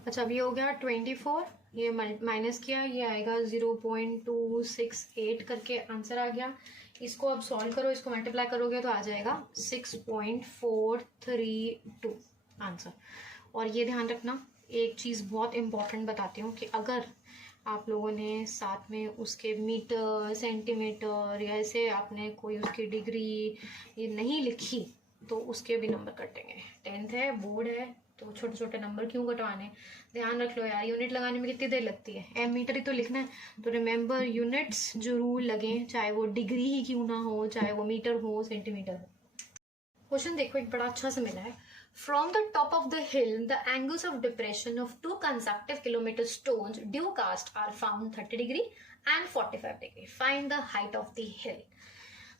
अच्छा, अब ये हो गया 24, ये माइनस किया, ये आएगा 0.268 करके आंसर आ गया। इसको अब सॉल्व करो, इसको मल्टीप्लाई करोगे तो आ जाएगा 6.432 आंसर। और ये ध्यान रखना, एक चीज बहुत इंपॉर्टेंट बताती हूँ कि अगर आप लोगों ने साथ में उसके मीटर, सेंटीमीटर या ऐसे आपने कोई उसकी डिग्री ये नहीं लिखी तो उसके भी नंबर कटेंगे। 10th है, बोर्ड है, तो छोटे छोटे नंबर क्यों कटवाने, ध्यान रख लो यार। यूनिट लगाने में कितनी देर लगती है, एम मीटर ही तो लिखना है, तो रिमेंबर यूनिट्स जरूर लगे, चाहे वो डिग्री ही क्यों ना हो, चाहे वो मीटर हो, सेंटीमीटर हो। क्वेश्चन देखो, एक बड़ा अच्छा सा मिला है। From the top of the hill, the angles of depression of 2 consecutive kilometer stones due cast are found 30 degree and 45 degree. Find the height of the hill.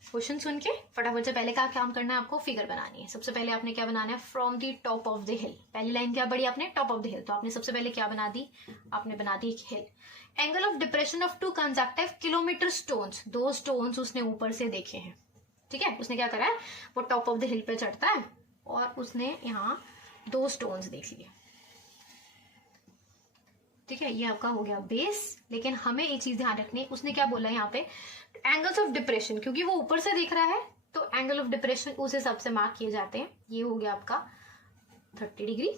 Question सुन के फटाफट से पहले क्या काम करना है, आपको फिगर बनानी है। सबसे पहले आपने क्या बनाना है, from the top of the हिल। पहली लाइन क्या पढ़ी आपने, टॉप ऑफ द हिल, तो आपने सबसे पहले क्या बना दी, आपने बना दी एक hill. Angle of depression of 2 consecutive kilometre stones, 2 stones उसने ऊपर से देखे हैं, ठीक है। उसने क्या करा है, वो टॉप ऑफ द हिल पे चढ़ता है और उसने यहाँ 2 स्टोन्स देख लिए, ठीक है। ये आपका हो गया बेस। लेकिन हमें एक चीज ध्यान रखनी है, उसने क्या बोला है यहाँ पे, एंगल्स ऑफ डिप्रेशन, क्योंकि वो ऊपर से देख रहा है तो एंगल ऑफ डिप्रेशन उस हिसाब से मार्क किए जाते हैं। ये हो गया आपका 30 डिग्री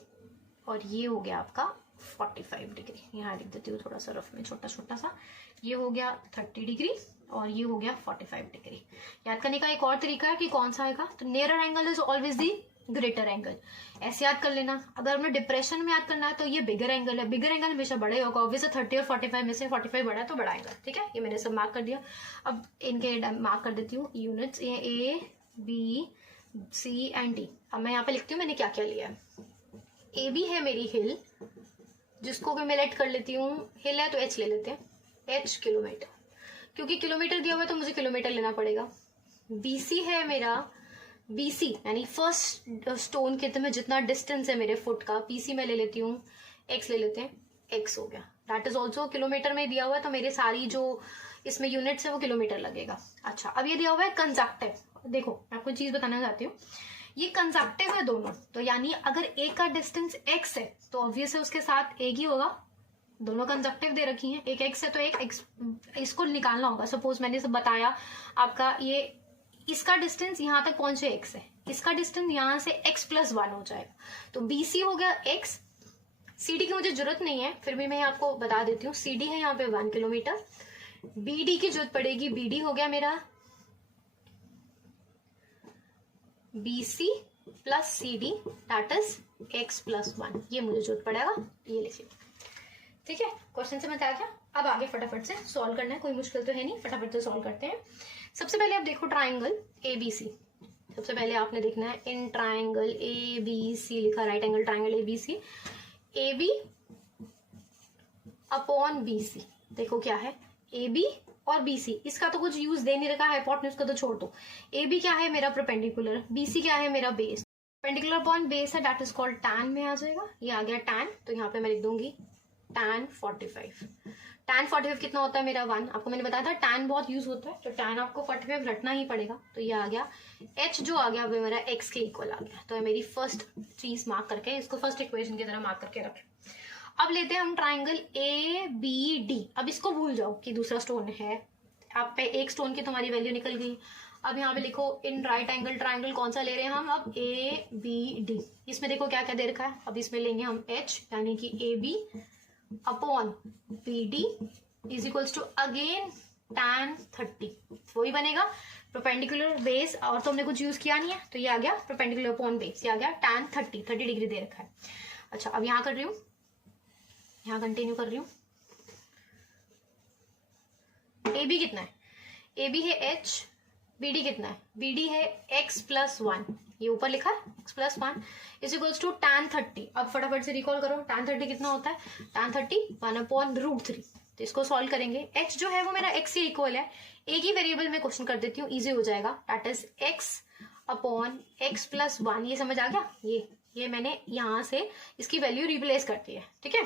और ये हो गया आपका 45 डिग्री। यहाँ लिख देती हूँ थोड़ा सा रफ में, छोटा छोटा सा। ये हो गया 30 डिग्री और ये हो गया 45 डिग्री। याद करने का एक और तरीका है कि कौन सा आएगा, तो nearer angle is always the greater angle, ऐसे याद कर लेना। अगर हमें डिप्रेशन में याद करना है तो ये बिगर एंगल है, बिगर एंगल हमेशा बड़े होगा, ऑब्वियसली 30 और 45 में से 45 बड़ा है तो बड़ा एंगल, ठीक है। ये मैंने सब मार्क कर दिया। अब इनके मार्क कर देती हूँ यूनिट्स, ये A, B, C and D। अब मैं यहाँ पे लिखती हूँ मैंने क्या क्या लिया है। AB है मेरी हिल, जिसको भी मैं लेट कर लेती हूँ, हिल है तो H ले लेते हैं, H किलोमीटर, क्योंकि किलोमीटर दिया हुआ है तो मुझे किलोमीटर लेना पड़ेगा। BC है मेरा, BC यानी फर्स्ट स्टोन के में जितना डिस्टेंस है मेरे फुट का, PC में ले लेती हूँ, X ले लेते हैं, X हो गया, दैट इज ऑल्सो किलोमीटर में दिया हुआ है तो मेरे सारी जो इसमें यूनिट्स है वो किलोमीटर लगेगा। अच्छा, अब ये दिया हुआ है कंजक्टिव। देखो मैं आपको चीज बताना चाहती हूँ, ये कंजक्टिव है दोनों, तो यानी अगर एक का डिस्टेंस X है तो ऑब्वियस है उसके साथ एक ही होगा, दोनों कंजक्टिव दे रखी हैं, एक X है तो एक X, इसको निकालना होगा। सपोज मैंने सब बताया आपका, ये इसका डिस्टेंस यहाँ तक पहुंचे X है, इसका डिस्टेंस यहाँ से X + 1 हो जाएगा, तो BC हो गया X। CD की मुझे जरूरत नहीं है, फिर भी मैं आपको बता देती हूँ, CD है यहाँ पे 1 किलोमीटर, BD की जरूरत पड़ेगी, BD हो गया मेरा BC plus C D that is x plus 1। ये मुझे जरूरत पड़ेगा, ये लिखिए। ठीक है, क्वेश्चन से मैं आ गया। अब आगे फटाफट से सॉल्व करना है, कोई मुश्किल तो है नहीं, फटाफट से सॉल्व करते हैं। सबसे पहले आप देखो ट्राइंगल ए बी सी। सबसे पहले आपने देखना है in triangle A B C लिखा, right angle triangle A B C, A B upon B C. देखो क्या है, ए बी और बी सी, इसका तो कुछ यूज दे नहीं रखा है, हाइपोटेन्यूज का तो छोड़ दो। ए बी क्या है मेरा परपेंडिकुलर, बी सी क्या है मेरा बेस। परपेंडिकुलर अपॉन बेस है, दैट इज कॉल्ड टैन में आ जाएगा। ये आ गया टैन, तो यहाँ पे मैं लिख दूंगी टैन 45। टैन 45 कितना होता है मेरा 1। आपको मैंने बताया था टैन बहुत यूज होता है, तो टैन आपको 45 रटना ही पड़ेगा। तो ये आ गया एच, जो आ गया वो मेरा एक्स के इक्वल आ गया। तो मेरी फर्स्ट चीज मार्क करके इसको फर्स्ट इक्वेशन की तरह मार्क करके रखें। अब लेते हैं हम ट्राइंगल ए बी डी। अब इसको भूल जाओ कि दूसरा स्टोन है, आप पे एक स्टोन की तुम्हारी वैल्यू निकल गई। अब यहाँ पे लिखो इन राइट एंगल ट्राइंगल कौन सा ले रहे हैं हम, अब ए बी डी। इसमें देखो क्या क्या दे रखा है, अब इसमें लेंगे हम एच, यानी कि A B upon B D is equals to again tan 30। वही बनेगा परपेंडिकुलर बेस, और तो हमने कुछ यूज किया नहीं है, तो ये आ गया परपेंडिकुलर अपॉन बेस, ये आ गया tan 30 डिग्री दे रखा है। अच्छा, अब यहाँ कर रही हूँ, यहाँ कंटिन्यू कर रही हूँ। ए बी कितना है, ए बी है एच, बी डी कितना है, बी डी है एक्स प्लस 1, ये ऊपर लिखा है x plus 1 is equals to tan 30। अब फटाफट से रिकॉल करो, tan 30 कितना होता है, tan 30 1/√3। तो इसको सॉल्व करेंगे, h जो है वो मेरा x के इक्वल है, एक ही वेरिएबल में क्वेश्चन कर देती हूँ, इजी हो जाएगा। That is x upon x plus 1। ये समझ आ गया, ये मैंने यहाँ से इसकी वैल्यू रिप्लेस कर दी है। ठीक है,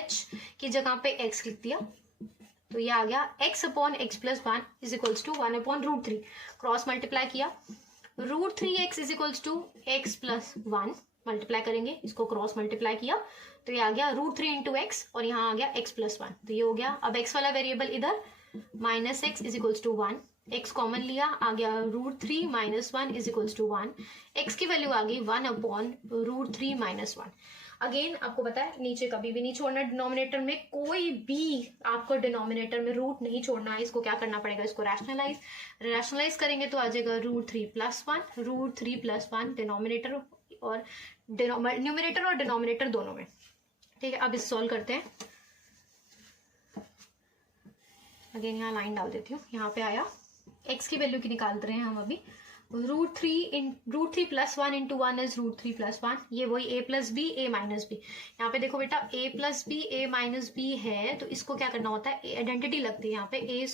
h की जगह पे x लिख दिया, तो ये आ गया x upon x plus 1 is equals to 1/√3। Cross multiply किया, √3x is equals to x plus 1, multiply करेंगे, इसको क्रॉस मल्टीप्लाई किया, तो ये आ गया √3 इंटू एक्स, और यहाँ आ गया x प्लस 1। तो ये हो गया, अब x वाला वेरिएबल इधर -x is equals to 1, x common लिया, आ गया √3 - 1 इज इक्वल्स टू 1। x की वैल्यू आ गई 1/√3 - 1। अगेन आपको पता है नीचे कभी भी नहीं छोड़ना, डिनोमिनेटर में कोई भी आपको डिनोमिनेटर में रूट नहीं छोड़ना है। इसको क्या करना पड़ेगा, इसको रैशनलाइज करेंगे तो आ जाएगा √3 + 1, √3 + 1 डिनोमिनेटर और न्यूमिनेटर और डिनोमिनेटर दोनों में। ठीक है, अब इस सॉल्व करते हैं। अगेन यहाँ लाइन डाल देती हूँ, यहाँ पे आया x की वैल्यू की निकाल रहे हैं हम अभी, √3 + 1 इंटू 1 इज √3 + 1। ये वही a + b a - b। यहाँ पे देखो बेटा a + b a - b है, तो इसको क्या करना होता है, आइडेंटिटी लगती है यहाँ पे, a²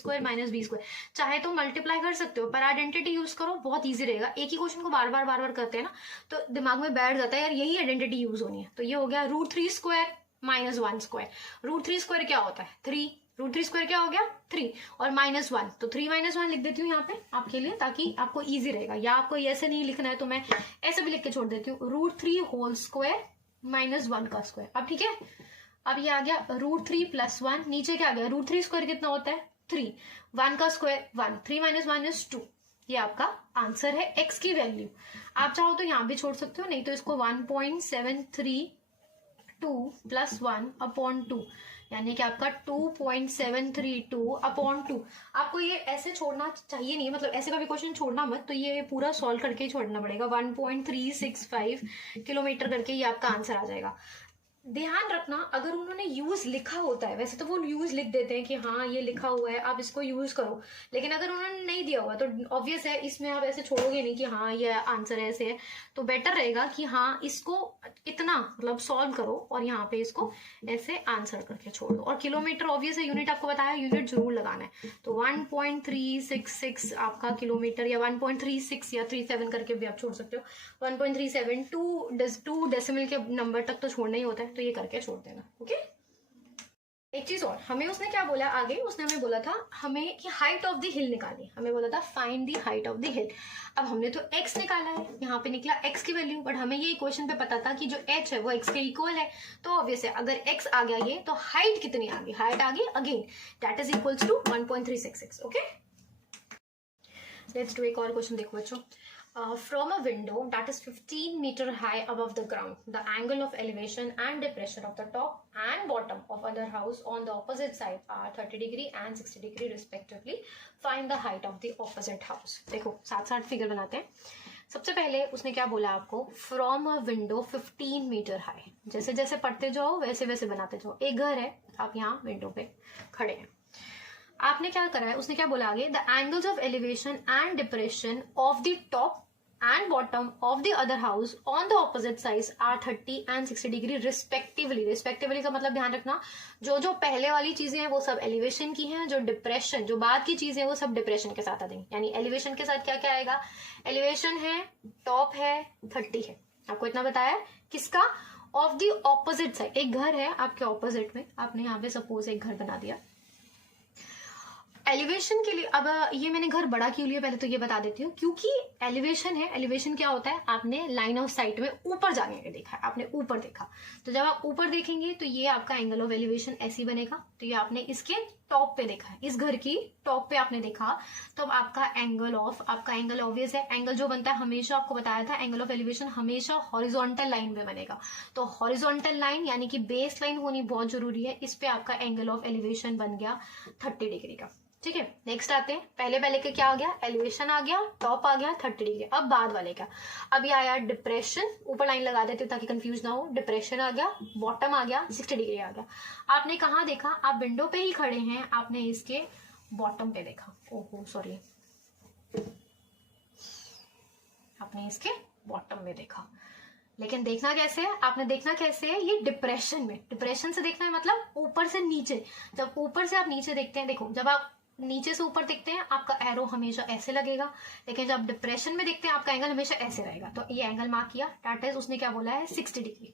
- b²। चाहे तो मल्टीप्लाई कर सकते हो, पर आइडेंटिटी यूज करो, बहुत ईजी रहेगा। एक ही क्वेश्चन को बार बार करते हैं ना, तो दिमाग में बैठ जाता है यार यही आइडेंटिटी यूज होनी है। तो ये हो गया √3² - 1²। √3² क्या होता है 3, √3² क्या हो गया 3, और -1, तो 3 - 1 लिख देती हूँ यहाँ पे आपके लिए, ताकि आपको इजी रहेगा। या आपको ऐसे नहीं लिखना है तो मैं ऐसे भी लिख के छोड़ देती हूँ, √3² - 1²। अब ठीक है, अब ये आ गया √3 + 1, नीचे क्या आ गया, √3² कितना होता है 3, 1² 1, 3 - 1 इज 2। ये आपका आंसर है x की वैल्यू। आप चाहो तो यहाँ भी छोड़ सकते हो, नहीं तो इसको 1.732 + 1/2, यानी कि आपका 2.732/2। आपको ये ऐसे छोड़ना चाहिए नहीं, मतलब ऐसे का भी क्वेश्चन छोड़ना मत, तो ये पूरा सॉल्व करके ही छोड़ना पड़ेगा। 1.365 किलोमीटर करके ये आपका आंसर आ जाएगा। ध्यान रखना, अगर उन्होंने यूज लिखा होता है, वैसे तो वो यूज लिख देते हैं कि हाँ ये लिखा हुआ है आप इसको यूज करो, लेकिन अगर उन्होंने नहीं दिया हुआ तो ऑब्वियस है इसमें आप ऐसे छोड़ोगे नहीं कि हाँ ये आंसर ऐसे है। तो बेटर रहेगा कि हाँ इसको इतना मतलब सॉल्व करो और यहाँ पे इसको ऐसे आंसर करके छोड़ दो। और किलोमीटर ऑब्वियस है, यूनिट आपको बताया, यूनिट जरूर लगाना है। तो 1.366 आपका किलोमीटर, या 1.36 या 37 करके भी आप छोड़ सकते हो। 1.37 2 डेसिमल के नंबर तक तो छोड़ना ही होता है, तो ये करके छोड़ देना। ओके, एक चीज और, हमें उसने क्या बोला आगे, उसने हमें बोला था हमें कि हाइट ऑफ द हिल निकाली, हमें बोला था find the height of the हिल। अब हमने तो x निकाला है, यहाँ पे निकला x की वैल्यू, बट हमें ये इक्वेशन पे पता था कि जो h है वो x के इक्वल है, तो ऑब्वियस है अगर x आ गया ये, तो हाइट कितनी आ गई, हाइट आ गई again that is equals to 1.366। Okay, let's do एक और क्वेश्चन। देखो बच्चों, from a window that is 15 meter high above the ground, the angle of elevation and depression of the top and bottom of other house on the opposite side are 30 degree and 60 degree respectively. Find the height of the opposite house. देखो साथ साथ figure बनाते हैं। सबसे पहले उसने क्या बोला आपको, from a window 15 metre high. जैसे जैसे पढ़ते जाओ वैसे वैसे बनाते जाओ। एक घर है, आप यहाँ विंडो पे खड़े हैं, आपने क्या करा है, उसने क्या बोला आगे, the angles of elevation and depression of the top and bottom of the other house on the opposite side are 30 and 60 degree respectively. Respectively का मतलब ध्यान रखना, जो जो पहले वाली चीजें हैं वो सब एलिवेशन की हैं, जो डिप्रेशन, जो बाद की चीजें हैं वो सब डिप्रेशन के साथ आ जाएंगी। यानी एलिवेशन के साथ क्या क्या आएगा, एलिवेशन है, टॉप है, 30 है। आपको इतना बताया है किसका, ऑफ द ऑपोजिट साइड। एक घर है आपके ऑपोजिट में, आपने यहाँ पे सपोज एक घर बना दिया एलिवेशन के लिए। अब ये मैंने घर बड़ा क्यों लिया पहले तो ये बता देती हूँ, क्योंकि एलिवेशन है, एलिवेशन क्या होता है, आपने लाइन ऑफ साइट में ऊपर जाने के देखा है, आपने ऊपर देखा, तो जब आप ऊपर देखेंगे तो ये आपका एंगल ऑफ एलिवेशन ऐसी बनेगा। तो ये आपने इसके टॉप पे देखा है, इस घर की टॉप पे आपने देखा, तो अब आपका एंगल ऑब्वियस है, एंगल जो बनता है हमेशा आपको बताया था, एंगल ऑफ एलिवेशन हमेशा हॉरिजॉन्टल लाइन पे बनेगा। तो हॉरिजॉन्टल लाइन यानी कि बेस लाइन होनी बहुत जरूरी है, इस पे आपका एंगल ऑफ एलिवेशन बन गया 30 डिग्री का। ठीक है, नेक्स्ट आते हैं, पहले के क्या आ गया, एलिवेशन आ गया, टॉप आ गया 30 डिग्री। अब बाद वाले क्या, अब ये आया डिप्रेशन, ऊपर लाइन लगा देते ताकि कंफ्यूज ना हो, डिप्रेशन आ गया, बॉटम आ गया, 60 डिग्री आ गया। आपने कहाँ देखा, आप विंडो पे ही खड़े हैं, आपने इसके बॉटम पे देखा, ओहो सॉरी, आपने इसके बॉटम में देखा। लेकिन देखना कैसे है, आपने देखना कैसे है, ये डिप्रेशन में, डिप्रेशन से देखना है मतलब ऊपर से नीचे। जब ऊपर से आप नीचे देखते हैं, देखो जब आप नीचे से ऊपर देखते हैं आपका एरो हमेशा ऐसे लगेगा, लेकिन जब डिप्रेशन में देखते हैं आपका एंगल हमेशा ऐसे रहेगा। तो ये एंगल मार्क किया, टाटा उसने क्या बोला है 60 डिग्री,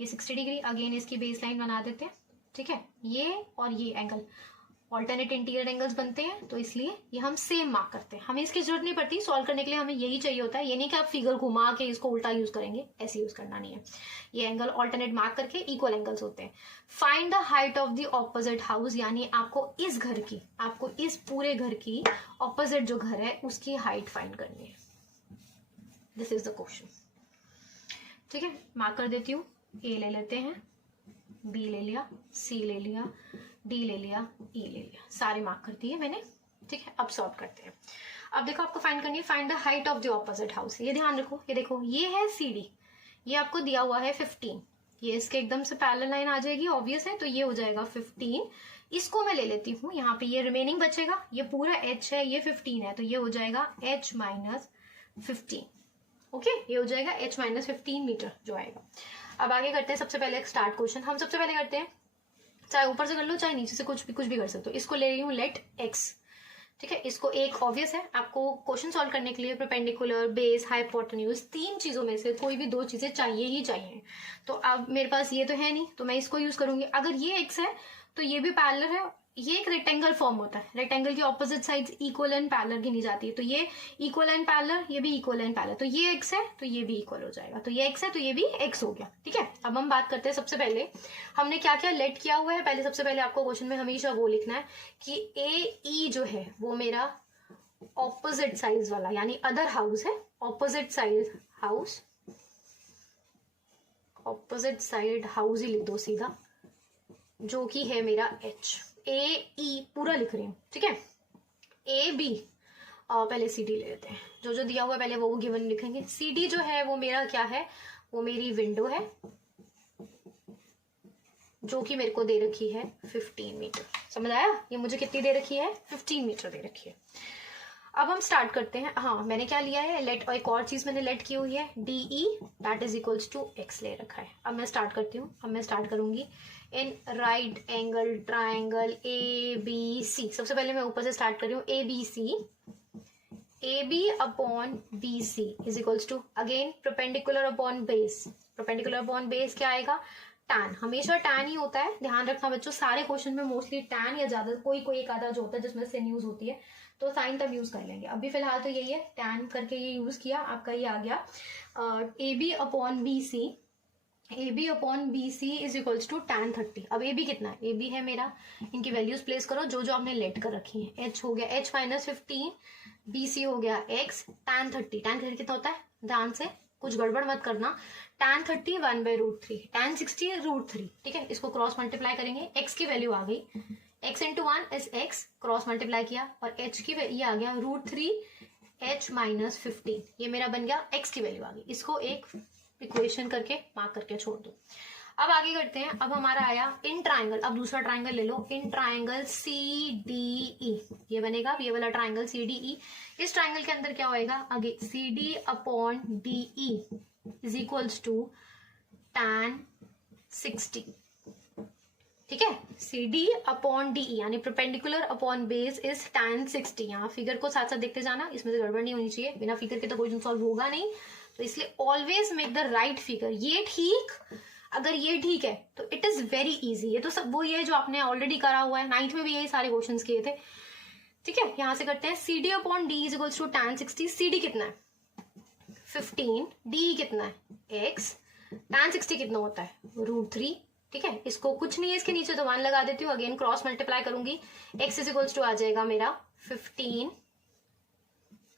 ये 60 डिग्री। अगेन इसकी बेस लाइन बना देते हैं, ठीक है, ये और ये एंगल ऑल्टरनेट इंटीरियर एंगल्स बनते हैं, तो इसलिए ये हम सेम मार्क करते हैं। हमें इसकी जरूरत नहीं पड़ती, सॉल्व करने के लिए हमें यही चाहिए होता है। ये नहीं कि आप फिगर घुमा के इसको उल्टा यूज करेंगे, ऐसे यूज करना नहीं है। ये एंगल ऑल्टरनेट मार्क करके इक्वल एंगल्स होते हैं। Find the height of the opposite house, यानी आपको इस घर की, आपको इस पूरे घर की ऑपोजिट जो घर है उसकी हाइट फाइंड करनी है। This is the question. ठीक है, मार्क कर देती हूँ, ए ले लेते हैं, बी ले लिया, सी ले लिया, डी ले लिया, ई ले लिया, सारे मार्क कर दिए मैंने। ठीक है, अब सॉल्व करते हैं। अब देखो आपको फाइंड करनी है, find the height of the opposite house. ये ध्यान रखो, ये देखो ये है CD, ये आपको दिया हुआ है 15, ये इसके एकदम से पैरेलल लाइन आ जाएगी, ऑब्वियस है, तो ये हो जाएगा 15। इसको मैं ले लेती हूँ, यहाँ पे ये रिमेनिंग बचेगा, ये पूरा H है, ये 15 है, तो ये हो जाएगा H माइनस 15। ओके, ये हो जाएगा H माइनस 15 मीटर जो आएगा। अब आगे करते हैं, सबसे पहले एक स्टार्ट क्वेश्चन हम सबसे पहले करते हैं, चाहे ऊपर से कर लो चाहे नीचे से, कुछ भी कर सकते हो। इसको ले रही हूँ लेट x, ठीक है, इसको एक ऑब्वियस है, आपको क्वेश्चन सॉल्व करने के लिए परपेंडिकुलर, बेस, हाइपोटेन्यूज, 3 चीजों में से कोई भी 2 चीजें चाहिए ही चाहिए। तो अब मेरे पास ये तो है नहीं, तो मैं इसको यूज करूंगी। अगर ये x है तो ये भी पैरेलल है, ये एक रेक्टेंगल फॉर्म होता है, रेक्टेंगल की opposite sides equal and parallel गिनी जाती है, तो ये इक्वल एंड पैरेलल, ये भी इक्वल एंड पैरेलल, तो ये x है तो ये भी इक्वल हो जाएगा, तो ये x है तो ये भी x हो गया। ठीक है, अब हम बात करते हैं, सबसे पहले हमने क्या क्या लेट किया हुआ है। पहले सबसे पहले आपको क्वेश्चन में हमेशा वो लिखना है कि AE जो है वो मेरा ऑपोजिट साइड वाला यानी अदर हाउस है, opposite side house, opposite side house ही लिख दो सीधा, जो कि है मेरा H। AE पूरा लिख रही हूँ, ठीक है, AB पहले CD ले लेते हैं, जो जो दिया हुआ है पहले वो गिवन लिखेंगे। CD जो है वो मेरा क्या है, वो मेरी विंडो है, जो कि मेरे को दे रखी है 15 मीटर। समझ आया, ये मुझे कितनी दे रखी है, 15 मीटर दे रखी है। अब हम स्टार्ट करते हैं। हाँ, मैंने क्या लिया है, लेट, और एक और चीज मैंने लेट की हुई है, DE that is equals to x ले रखा है। अब मैं स्टार्ट करती हूँ, अब मैं स्टार्ट करूंगी इन राइट एंगल ट्राइंगल ABC। सबसे पहले मैं ऊपर से स्टार्ट कर रही हूँ, ABC, AB upon BC is equals to again perpendicular upon base, perpendicular upon base क्या आएगा, टैन, हमेशा टैन ही होता है, ध्यान रखना बच्चों, सारे क्वेश्चन में मोस्टली टैन या ज्यादा कोई एक आधा जो होता है जिसमें sin यूज होती है, तो साइन तब यूज कर लेंगे। अभी फिलहाल तो यही है, टैन करके ये यूज किया, आपका ये आ गया AB upon BC, AB upon BC is equals to tan 30। अब AB कितना है, AB है मेरा, इनकी वैल्यूज प्लेस करो जो जो आपने लेट कर रखी है। H हो गया H माइनस 15, BC हो गया X, tan 30, tan 30 कितना होता है, ध्यान से कुछ गड़बड़ मत करना, tan 30 1/√3, tan 60 √3, ठीक है, इसको क्रॉस मल्टीप्लाई करेंगे, X की वैल्यू आ गई, X into 1 is X, cross multiply किया, और H की ये आ गया √3 h माइनस 15, ये मेरा बन गया x की वैल्यू आ गई। इसको एक इक्वेशन करके मार्क करके छोड़ दो। अब आगे करते हैं। अब हमारा आया इन ट्राइंगल, अब दूसरा ट्राइंगल ले लो, इन ट्राइंगल CDE, ये बनेगा ये वाला ट्राइंगल CDE। इस ट्राइंगल के अंदर क्या होएगा आगे, CD upon DE is equals to tan 60, ठीक है। CD अपॉन DE यानी perpendicular upon base is tan 60। यहाँ फिगर को साथ साथ देखते जाना, इसमें से गड़बड़ नहीं होनी चाहिए, बिना फिगर के तो क्वेश्चन सॉल्व होगा नहीं, तो इसलिए always make the right figure. ये ठीक, अगर ये ठीक है तो इट इज वेरी इजी। ये तो सब वही है जो आपने ऑलरेडी करा हुआ है, 9th में भी यही सारे क्वेश्चन किए थे, ठीक है। यहां से करते हैं CD upon D is equals to tan 60। CD कितना है 15, DE कितना है x, tan 60 कितना होता है √3, ठीक है। इसको कुछ नहीं है, इसके नीचे तो 1 लगा देती हूँ, अगेन क्रॉस मल्टीप्लाई करूंगी, x इज इक्वल्स टू आ जाएगा मेरा 15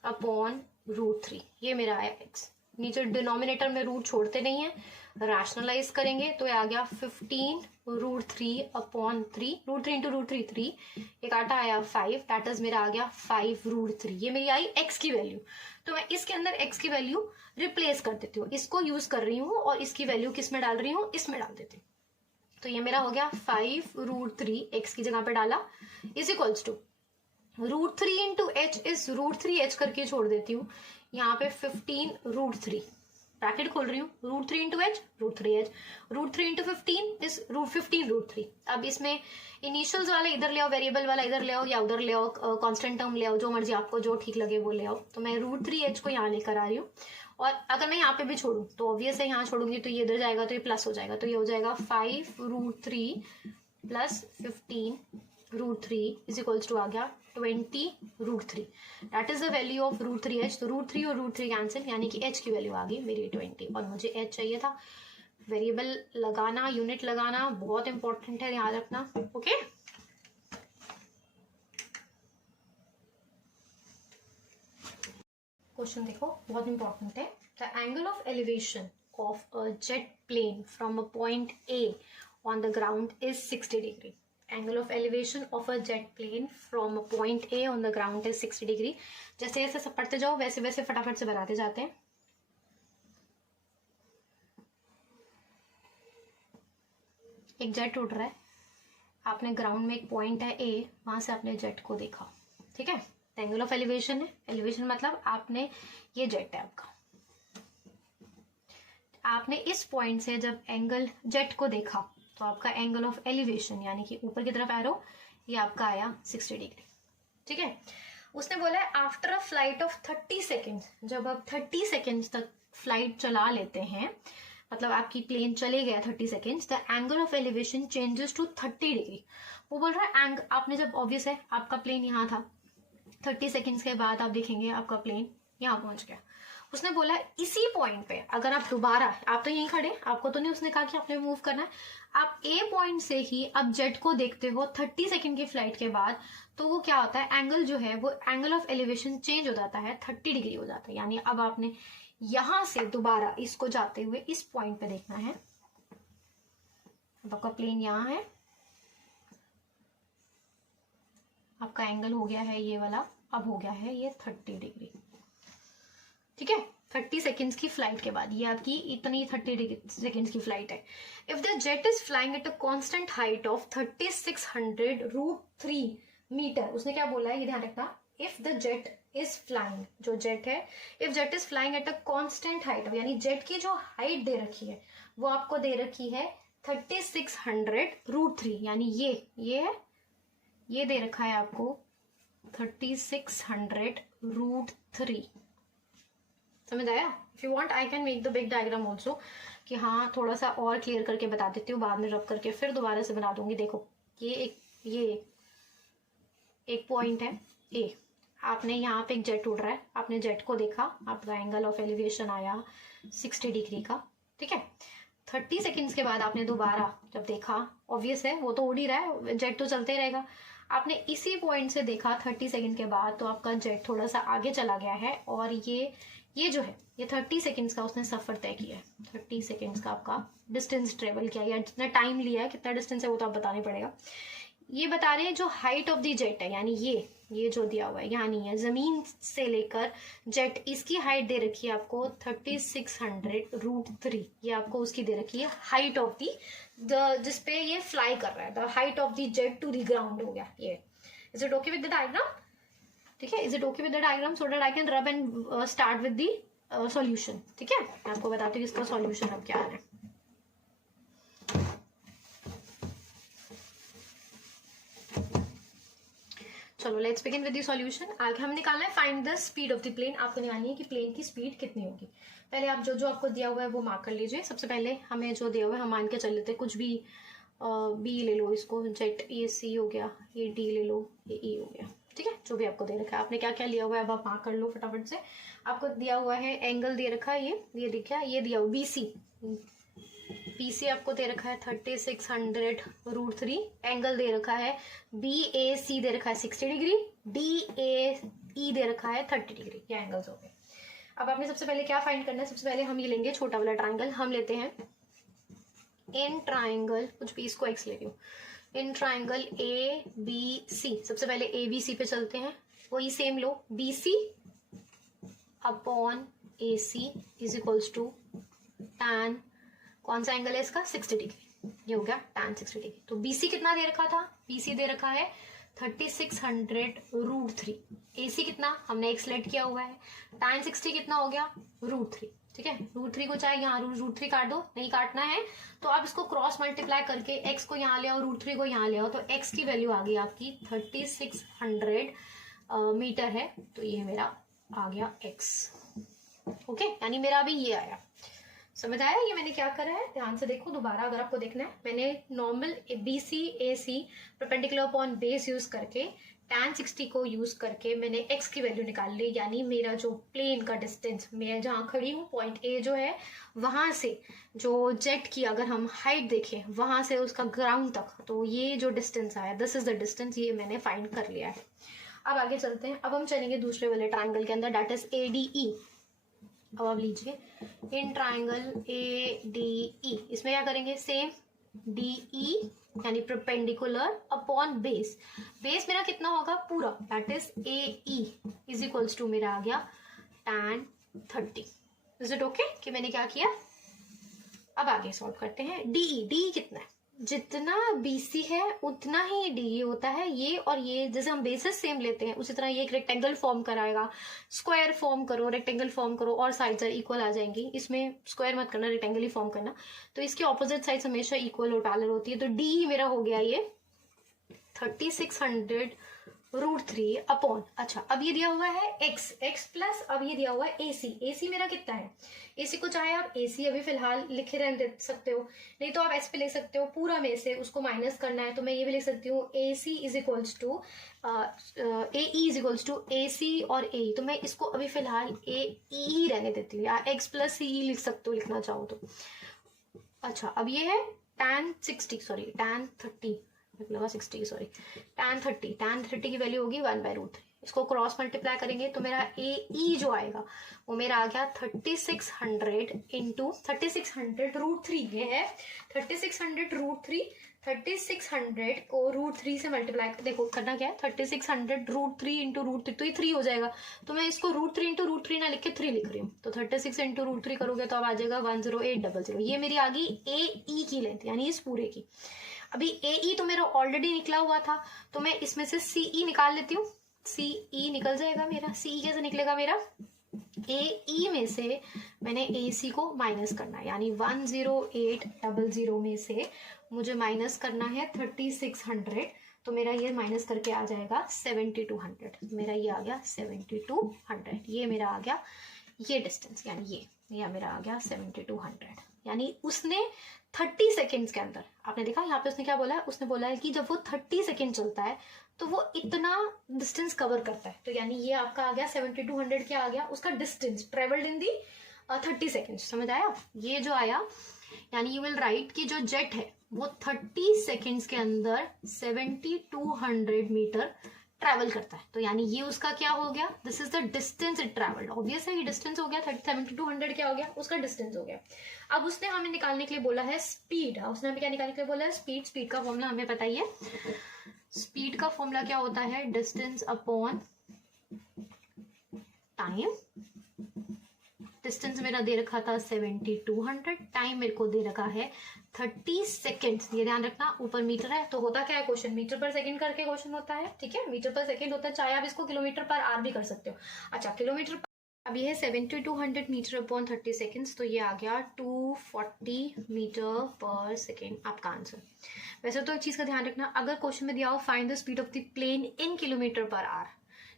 अपॉन √3, ये मेरा आया x। नीचे डिनोमिनेटर में रूट छोड़ते नहीं है, रैशनलाइज करेंगे तो ये आ गया 15 √3 अपॉन 3, √3 इंटू √3 3, एक आटा आया 5, दैट इज मेरा आ गया 5 √3, ये मेरी आई x की वैल्यू। तो मैं इसके अंदर x की वैल्यू रिप्लेस कर देती हूँ, इसको यूज कर रही हूँ और इसकी वैल्यू किस में डाल रही हूँ, इसमें डाल देती हूँ। तो ये मेरा हो गया 5 √3, x की जगह पे डाला, is equals to √3 into h is √3h करके छोड़ देती हूँ, यहाँ पे 15 √3, ब्रैकेट खोल रही हूँ, √3 into h √3h, √3 into 15 is √15 √3। अब इसमें इनिशियल्स वाला इधर ले आओ, वेरिएबल वाला इधर ले आओ या उधर ले आओ, कांस्टेंट टर्म ले आओ, जो मर्जी आपको जो ठीक लगे वो ले आओ। तो मैं √3h को यहाँ लेकर आ रही हूँ, और अगर मैं यहाँ पे भी छोड़ू तो ऑब्वियस है यहाँ छोड़ूंगी तो ये इधर जाएगा तो ये प्लस हो जाएगा, तो ये हो जाएगा 5 √3 प्लस 15 √3 इज इक्वल्स टू आ गया 20 √3, that is the value of √3h। तो √3 और √3 कैंसिल, यानी कि h की वैल्यू आ गई मेरी 20, और मुझे h चाहिए था। वेरिएबल लगाना, यूनिट लगाना बहुत इंपॉर्टेंट है, याद रखना, ओके। क्वेश्चन देखो, बहुत इंपॉर्टेंट है। The angle of elevation of a jet plane from a point A on the ground is 60 degree. Angle of elevation of a jet plane from a point A on the ground is 60 degree. जैसे जैसे सब पढ़ते जाओ वैसे वैसे फटाफट से बनाते जाते हैं। एक जेट उड़ रहा है, आपने ग्राउंड में एक पॉइंट है A, वहां से आपने जेट को देखा, ठीक है। एंगल ऑफ एलिवेशन है, एलिवेशन मतलब आपने, ये जेट है आपका, आपने इस पॉइंट से जब एंगल जेट को देखा तो आपका एंगल ऑफ एलिवेशन यानी कि ऊपर की तरफ एरो, ये आपका आया 60 डिग्री, ठीक है। उसने बोला है after a flight of 30 seconds, जब आप 30 सेकेंड्स तक फ्लाइट चला लेते हैं, मतलब आपकी प्लेन चले गया 30 seconds, the angle of elevation changes to 30 degree. वो बोल रहा है आपने जब, ऑब्वियस है आपका प्लेन यहाँ था, 30 सेकेंड्स के बाद आप देखेंगे आपका प्लेन यहाँ पहुंच गया। उसने बोला इसी पॉइंट पे अगर आप दोबारा, आप तो यहीं खड़े, आपको तो नहीं उसने कहा कि आपने मूव करना है, आप ए पॉइंट से ही अब जेट को देखते हो 30 सेकेंड की फ्लाइट के बाद, तो वो क्या होता है, एंगल जो है वो एंगल ऑफ एलिवेशन चेंज हो जाता है, 30 डिग्री हो जाता है। यानी अब आपने यहां से दोबारा इसको जाते हुए इस पॉइंट पे देखना है। अब आपका प्लेन यहाँ है, आपका एंगल हो गया है ये वाला, अब हो गया है ये 30 डिग्री, ठीक है। 30 सेकेंड्स की फ्लाइट के बाद ये आपकी इतनी 30 सेकेंड्स की फ्लाइट है। If the jet is flying at a constant height of 3600 √3 metre, उसने क्या बोला है ये ध्यान रखना, if the jet is flying, जो जेट है, if jet is flying at a constant height, यानी जेट की जो हाइट दे रखी है वो आपको दे रखी है 3600 √3, यानी ये है, ये दे रखा है आपको 3600 √3, समझ आया। If you want I can make the big diagram also, कि हाँ थोड़ा सा और क्लियर करके बता देती हूँ, बाद में रब करके फिर दोबारा से बना दूंगी। देखो ये एक पॉइंट है ए, आपने यहाँ पे एक जेट उड़ रहा है, आपने जेट को देखा, आपका एंगल ऑफ एलिवेशन आया 60 डिग्री का, ठीक है। 30 सेकेंड्स के बाद आपने दोबारा जब देखा, ऑब्वियस है वो तो उड़ ही रहा है, जेट तो चलते ही रहेगा, आपने इसी पॉइंट से देखा 30 सेकेंड के बाद, तो आपका जेट थोड़ा सा आगे चला गया है, और ये जो है ये 30 सेकेंड्स का उसने सफर तय किया है, 30 सेकेंड्स का आपका डिस्टेंस ट्रेवल किया, या जितना टाइम लिया है, कितना डिस्टेंस है वो तो आप बताने पड़ेगा। ये बता रहे हैं जो हाइट ऑफ द जेट है, यानी ये जो दिया हुआ है यहाँ नहीं है, जमीन से लेकर जेट, इसकी हाइट दे रखी है आपको 3600√3। ये आपको उसकी दे रखी है हाइट ऑफ द जिसपे ये फ्लाई कर रहा है, the height of the jet to the ground हो गया ये। Is it okay with the diagram? ठीक है, is it okay with the diagram, so that I can rub and start with the solution. ठीक है, मैं आपको बताती हूँ इसका सॉल्यूशन अब क्या है। चलो let's begin with the solution. आगे हम निकालना है find the speed of the plane. आपको निकालनी है कि प्लेन की स्पीड कितनी होगी। पहले आप जो आपको दिया हुआ है वो मार्क कर लीजिए। सबसे पहले हमें जो दिया हुआ है हम मान के चल लेते हैं, कुछ भी बी ले लो, इसको जेट, ये सी हो गया, ये डी ले लो, ये ई हो गया। ठीक है, जो भी आपको दे रखा है, आपने क्या क्या लिया हुआ है अब आप मार्क कर लो फटाफट से। आपको दिया हुआ है एंगल दे रखा है, ये दिखा, ये दिया हुआ BC आपको दे रखा है 3600√3। एंगल दे रखा है BAC दे रखा है 60 डिग्री, DAE दे रखा है 30 डिग्री। ये एंगल्स हो गए। अब आपने सबसे पहले क्या फाइंड करना है, सबसे पहले हम ये लेंगे छोटा वाला ट्राइंगल। हम लेते हैं इन ट्राइंगल, कुछ भी, इसको एक्स ले रही हूँ, इन ट्राइंगल ABC। सबसे पहले ABC पे चलते हैं, वही सेम लो, BC upon AC is equals to tan, कौन सा एंगल है इसका, 60 डिग्री। ये हो गया tan 60 डिग्री। तो BC कितना दे रखा था, BC दे रखा है 3600√3। AC कितना हमने x लेट किया हुआ है, tan 60 कितना हो गया, √3। ठीक है, √3 को चाहे यहाँ √3 काट दो, नहीं काटना है तो आप इसको क्रॉस मल्टीप्लाई करके x को यहाँ ले आओ, √3 को यहाँ ले आओ, तो x की वैल्यू आ गई आपकी 3600 मीटर है। तो ये मेरा आ गया x। ओके, यानी मेरा अभी ये आया। समझ आया ये मैंने क्या करा है? ध्यान से देखो दोबारा, अगर आपको देखना है, मैंने normal BC AC perpendicular upon base use करके tan 60 को यूज करके मैंने x की वैल्यू निकाल ली। यानी मेरा जो प्लेन का डिस्टेंस, मैं जहाँ खड़ी हूँ पॉइंट A जो है, वहां से जो जेट की अगर हम हाइट देखें वहां से उसका ग्राउंड तक, तो ये जो डिस्टेंस आया, दिस इज द डिस्टेंस, ये मैंने फाइंड कर लिया है। अब आगे चलते हैं। अब हम चलेंगे दूसरे वाले ट्राइंगल के अंदर, दैट इज ADE। अब आप लीजिए इन ट्राइंगल ADE, इसमें क्या करेंगे, सेम DE यानी परपेंडिकुलर अपॉन बेस। बेस मेरा कितना होगा पूरा, that is AE is equals to मेरा आ गया tan 30। इज इट ओके कि मैंने क्या किया? अब आगे सॉल्व करते हैं। DE कितना है, जितना BC है उतना ही DE होता है। ये और ये जैसे हम बेसिस सेम लेते हैं उसी तरह ये एक रेक्टेंगल फॉर्म कराएगा। स्क्वायर फॉर्म करो, रेक्टेंगल फॉर्म करो और साइड्स इक्वल आ जाएंगी। इसमें स्क्वायर मत करना, रेक्टेंगल ही फॉर्म करना। तो इसकी ऑपोजिट साइड्स हमेशा इक्वल और पैरेलल होती है। तो DE मेरा हो गया ये 3600√3 अपॉन, अच्छा अब ये दिया हुआ है x प्लस, अब ये दिया हुआ है AC मेरा कितना है। AC को चाहे आप AC अभी फिलहाल लिखे रहने दे सकते हो, नहीं तो आप S पे ले सकते हो। पूरा में से उसको माइनस करना है तो मैं ये भी लिख सकती हूँ AC is equals to AE is equals to AC और AE। तो मैं इसको अभी फिलहाल AE ही रहने देती हूँ, या x प्लस CE लिख सकते हो लिखना चाहो तो। अच्छा अब ये है tan 30 लगा 60, सॉरी tan 30 की वैल्यू होगी 1/√3। इसको क्रॉस मल्टीप्लाई करेंगे तो मेरा AE जो आएगा वो मेरा आ गया 3600 इंटू 3600√3। ये है 3600√3, 3600 को √3 से मल्टीप्लाई, देखो करना क्या है, 3600√3 इंटू √3, तो ये 3 हो जाएगा। तो मैं इसको √3 इंटू √3 ना लिख के 3 लिख रही हूँ। तो 36 इंटू √3 करोगे तो अब आ जाएगा 10800। ये मेरी आ गई AE की लेंथ, यानी इस पूरे की। अभी AE तो मेरा ऑलरेडी निकला हुआ था, तो मैं इसमें से CE निकाल लेती हूँ। CE निकल जाएगा मेरा। CE कैसे निकलेगा मेरा, AE में से मैंने AC को माइनस करना है, यानी 10800 में से मुझे माइनस करना है 3600, तो मेरा ये माइनस करके आ जाएगा 7200। मेरा ये आ गया 7200। ये मेरा आ गया ये डिस्टेंस, यानी ये मेरा आ गया 7200। यानी उसने 30 सेकेंड्स के अंदर, आपने देखा यहाँ पे उसने क्या बोला है, उसने बोला है कि जब वो 30 सेकेंड चलता है तो वो इतना डिस्टेंस कवर करता है। तो यानी ये आपका आ गया 7200, क्या आ गया उसका distance travelled in the 30 seconds. समझ आया? ये जो आया, यानी यू विल राइट कि जो जेट है वो 30 सेकेंड्स के अंदर 7200 मीटर ट्रैवल करता है। तो यानी ये उसका क्या हो गया, this is the distance it travelled. Obvious है ये डिस्टेंस हो गया, 7200 क्या हो गया, उसका डिस्टेंस हो गया। अब उसने हमें निकालने के लिए बोला है स्पीड। उसने हमें क्या निकालने के लिए बोला है, स्पीड। स्पीड का फॉर्मूला हमें पता ही है, स्पीड का फॉर्मूला क्या होता है, डिस्टेंस अपॉन टाइम। डिस्टेंस मेरा दे रखा था 7200, टाइम मेरे को दे रखा है 30 सेकेंड्स। ये ध्यान रखना, ऊपर मीटर है तो होता क्या है क्वेश्चन, मीटर पर सेकंड करके क्वेश्चन होता है, ठीक है, मीटर पर सेकंड होता है, चाहे आप इसको किलोमीटर पर आवर भी कर सकते हो। अच्छा, किलोमीटर पर अब ये है 7200 मीटर अपॉन 30 सेकेंड्स, तो ये आ गया 240 मीटर पर सेकेंड आपका आंसर। वैसे तो एक चीज का ध्यान रखना, अगर क्वेश्चन में दिया हो find the speed of the plane in kilometre per hour,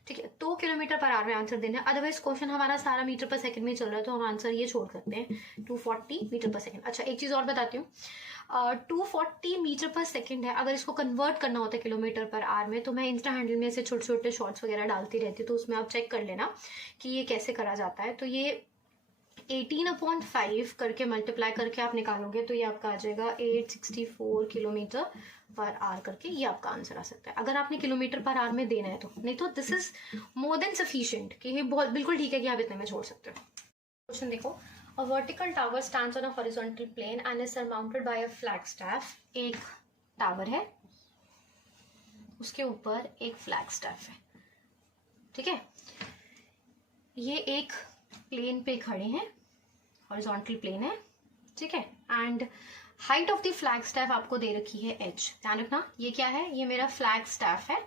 ठीक है, तो किलोमीटर पर आवर में आंसर देना है। अदरवाइज क्वेश्चन हमारा सारा मीटर पर सेकंड में चल रहा है तो हम आंसर ये छोड़ सकते हैं 240 मीटर पर सेकंड। अच्छा, एक चीज और बताती हूँ, 240 मीटर पर सेकंड है, अगर इसको कन्वर्ट करना होता है किलोमीटर पर आवर में, तो मैं इंस्टा हैंडल में ऐसे छोटे छोटे शॉर्ट्स वगैरह डालती रहती हूँ, तो उसमें आप चेक कर लेना कि ये कैसे करा जाता है। तो ये 18/5 करके मल्टीप्लाई करके आप निकालोगे तो ये आपका आ जाएगा 864 किलोमीटर पर आवर करके, ये आपका आंसर आ सकता है अगर आपने किलोमीटर पर आवर में देना है तो। नहीं तो this is more than sufficient, कि ये बहुत बिल्कुल ठीक है कि आप इतने में छोड़ सकते हो। क्वेश्चन देखो, a vertical tower stands on a horizontal plane and is surmounted by a flag staff. एक टावर है, उसके ऊपर एक फ्लैग स्टैफ है, ठीक है, ये एक प्लेन पे खड़े हैं, हॉरिजॉन्टल प्लेन है, ठीक है, and height of the flag staff आपको दे रखी है h। ध्यान रखना, ये क्या है, ये मेरा फ्लैग स्टैफ है,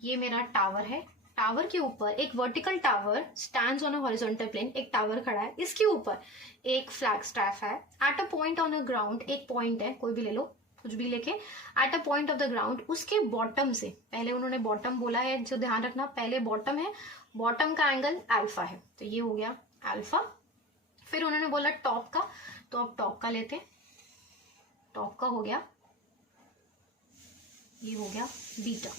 ये मेरा टावर है, टावर के ऊपर एक vertical tower stands on a horizontal plane, एक टावर खड़ा है, इसके ऊपर एक फ्लैग स्टैफ है। At a point on a ground, एक पॉइंट है, कोई भी ले लो, कुछ भी लेके, at a point of the ground, उसके बॉटम से, पहले उन्होंने बॉटम बोला है, जो ध्यान रखना पहले बॉटम है, बॉटम का एंगल अल्फा है, तो ये हो गया अल्फा। फिर उन्होंने बोला टॉप का, तो अब टॉप का लेते हैं, टॉप का हो गया, ये हो गया बीटा।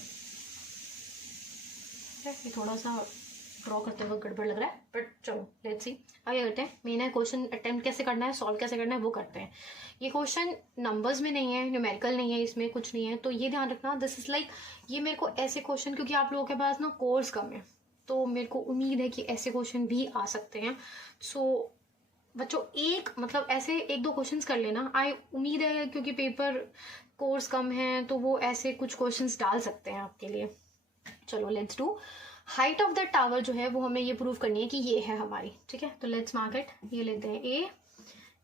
ये थोड़ा सा ड्रॉ करते हुए गड़बड़ लग रहा है, बट चलो लेट्स सी। अब ये करते हैं, मेन है क्वेश्चन अटेम्प्ट कैसे करना है, सॉल्व कैसे करना है, वो करते हैं। ये क्वेश्चन नंबर्स में नहीं है, न्यूमेरिकल नहीं है, इसमें कुछ नहीं है, तो ये ध्यान रखना, दिस इज लाइक, ये मेरे को ऐसे क्वेश्चन, क्योंकि आप लोगों के पास ना कोर्स कम है, तो मेरे को उम्मीद है कि ऐसे क्वेश्चन भी आ सकते हैं। सो बच्चों, एक मतलब ऐसे एक दो क्वेश्चंस कर लेना, आई उम्मीद है, क्योंकि पेपर कोर्स कम है तो वो ऐसे कुछ क्वेश्चंस डाल सकते हैं आपके लिए। चलो let's do. Height of the tower जो है वो हमें ये प्रूव करनी है कि ये है हमारी, ठीक है, तो लेट्स मार्क इट। ये लेते हैं ए,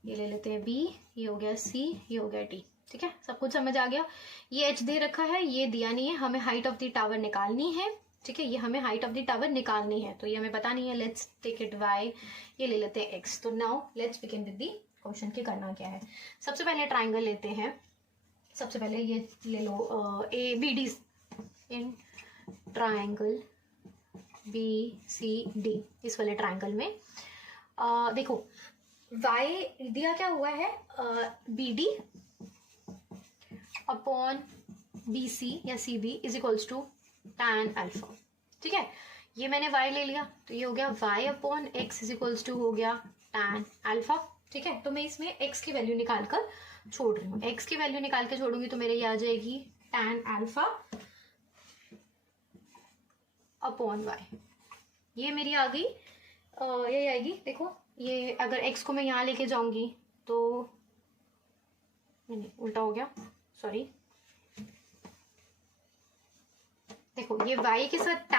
ये ले लेते हैं बी, ये हो गया सी, ये हो गया डी, ठीक है, सब कुछ समझ आ गया। ये एच दे रखा है, ये दिया नहीं है, हमें हाइट ऑफ द टावर निकालनी है, ठीक है, ये हमें हाइट ऑफ द टावर निकालनी है, तो ये हमें पता नहीं है, लेट्स टेक इट वाई, ये ले लेते हैं एक्स। तो now let's begin with the question के करना क्या है। सबसे पहले ट्राइंगल लेते हैं, सबसे पहले ये ले लो A B D, in triangle B C D, इस वाले ट्राइंगल में देखो वाई दिया क्या हुआ है, B D upon B C या C B is equals to tan alpha, ठीक है, ये मैंने y ले लिया, तो ये हो गया y upon x is equals to हो गया tan अल्फा, ठीक है। तो मैं इसमें x की वैल्यू निकाल कर छोड़ रही हूँ, x की वैल्यू निकाल के छोड़ूंगी तो मेरे ये आ जाएगी tan अल्फा अपॉन y, ये मेरी आ गई, ये आएगी। देखो ये अगर x को मैं यहाँ लेके जाऊंगी तो नहीं उल्टा हो गया, सॉरी, देखो ये y के साथ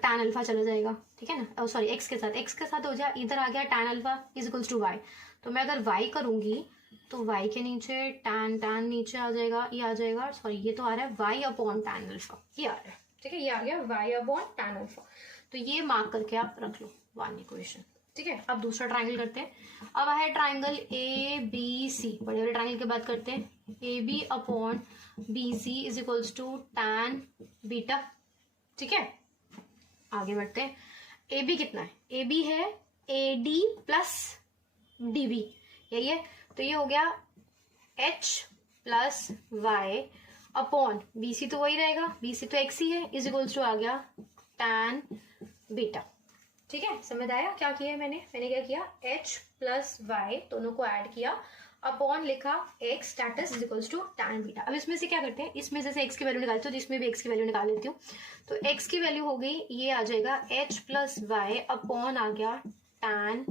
tan अल्फा चला जाएगा, ठीक है ना, सॉरी x के साथ हो जाए, इधर आ गया tan alpha is equals to y। तो मैं अगर y करूंगी तो y के नीचे tan नीचे आ जाएगा, ये आ जाएगा, सॉरी ये तो आ रहा है y अपॉन tan अल्फा, ये आ रहा है, ठीक है, ये आ गया y अपॉन tan अल्फा। तो ये मार्क करके आप रख लो वन इक्वेशन, ठीक है। अब दूसरा ट्राइंगल करते हैं, अब है ट्राइंगल ए बी सी, बड़े वाले ट्राइंगल की बात करते हैं, A B upon B C is equals to tan beta, ठीक है। आगे बढ़ते हैं, ए बी कितना है, ए बी है A D plus D B, यही है, तो ये हो गया h plus y upon B C, तो वही रहेगा, बी सी तो एक्स ही है, इज इक्वल्स टू आ गया tan बीटा, ठीक है। समझ आया क्या किया मैंने क्या किया, h प्लस वाई दोनों को ऐड किया, अपॉन लिखा x status is equals to tan beta. अब इसमें से क्या करते हैं, इसमें से x की वैल्यू निकालते हो, जिसमें भी x की वैल्यू निकाल लेती हूँ, तो x की वैल्यू हो गई, ये आ जाएगा h प्लस वाई अपॉन आ गया tan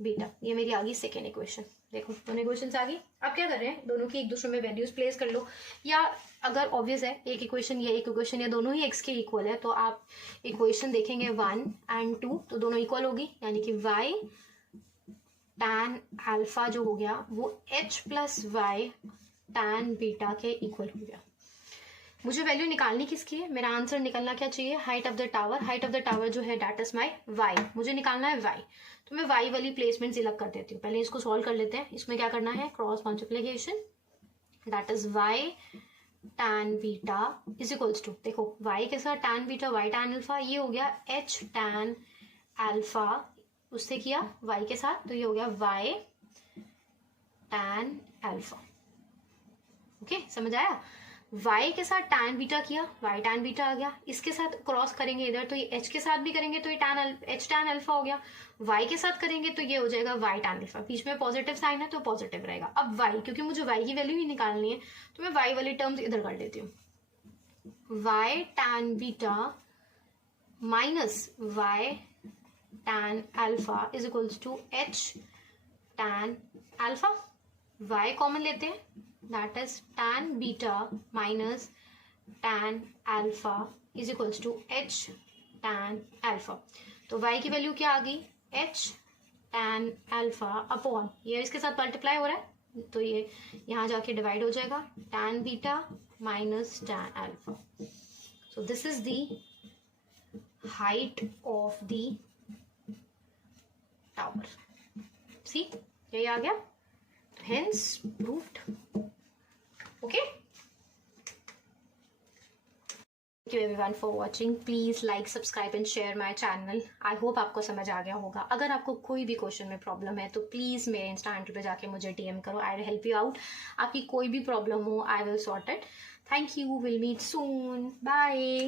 बीटा, ये मेरी आ गई सेकेंड इक्वेशन, देखो दोनों इक्वेशंस आ गई। अब क्या कर रहे हैं, दोनों की एक दूसरे में वैल्यूज प्लेस कर लो, या अगर ऑब्वियस है एक इक्वेशन या एक इक्वेशन या दोनों ही x के इक्वल है तो आप इक्वेशन देखेंगे 1 एंड 2 तो दोनों इक्वल होगी, यानी कि y tan अल्फा जो हो गया वो h plus y tan beta के इक्वल हो गया। मुझे वैल्यू निकालनी किसकी है, मेरा आंसर निकलना क्या चाहिए, height of the tower. Height of the tower जो है दैट इज माई वाई, मुझे निकालना है वाई। तो मैं वाई वाली प्लेसमेंट सिलेक्ट कर देती हूँ। पहले इसको सॉल्व कर लेते हैं। इसमें क्या करना है, cross multiplication, that is y tan beta is equals to, देखो y के साथ tan beta y tan alpha, ये हो गया h tan अल्फा, उससे किया y के साथ तो ये हो गया y tan अल्फा। ओके समझ आया, y के साथ tan बीटा किया, y tan बीटा आ गया, इसके साथ क्रॉस करेंगे इधर तो ये h के साथ भी करेंगे तो ये h tan अल्फा हो गया, y के साथ करेंगे तो ये हो जाएगा y tan अल्फा, बीच में पॉजिटिव साइन है तो पॉजिटिव रहेगा। अब y, क्योंकि मुझे y की वैल्यू ही निकालनी है तो मैं y वाली टर्म्स इधर कर देती हूँ, y tan beta minus y tan alpha is equals to h tan alpha. y common लेते हैं, that is tan beta minus tan alpha is equals to h tan alpha। तो y की value क्या आ गई, h tan alpha अपॉन, ये इसके साथ multiply हो रहा है तो ये यहाँ जाके डिवाइड हो जाएगा, tan beta minus tan alpha। so this is the height of the tower। see यही आ गया, hence proved। okay, thank you everyone for watching। please like, subscribe and share my channel। I hope आपको समझ आ गया होगा। अगर आपको कोई भी क्वेश्चन में प्रॉब्लम है तो प्लीज मेरे इंस्टा हैंडल पे जाके मुझे DM करो, I will help you out. आपकी कोई भी प्रॉब्लम हो I will sort it. Thank you, will meet soon, bye.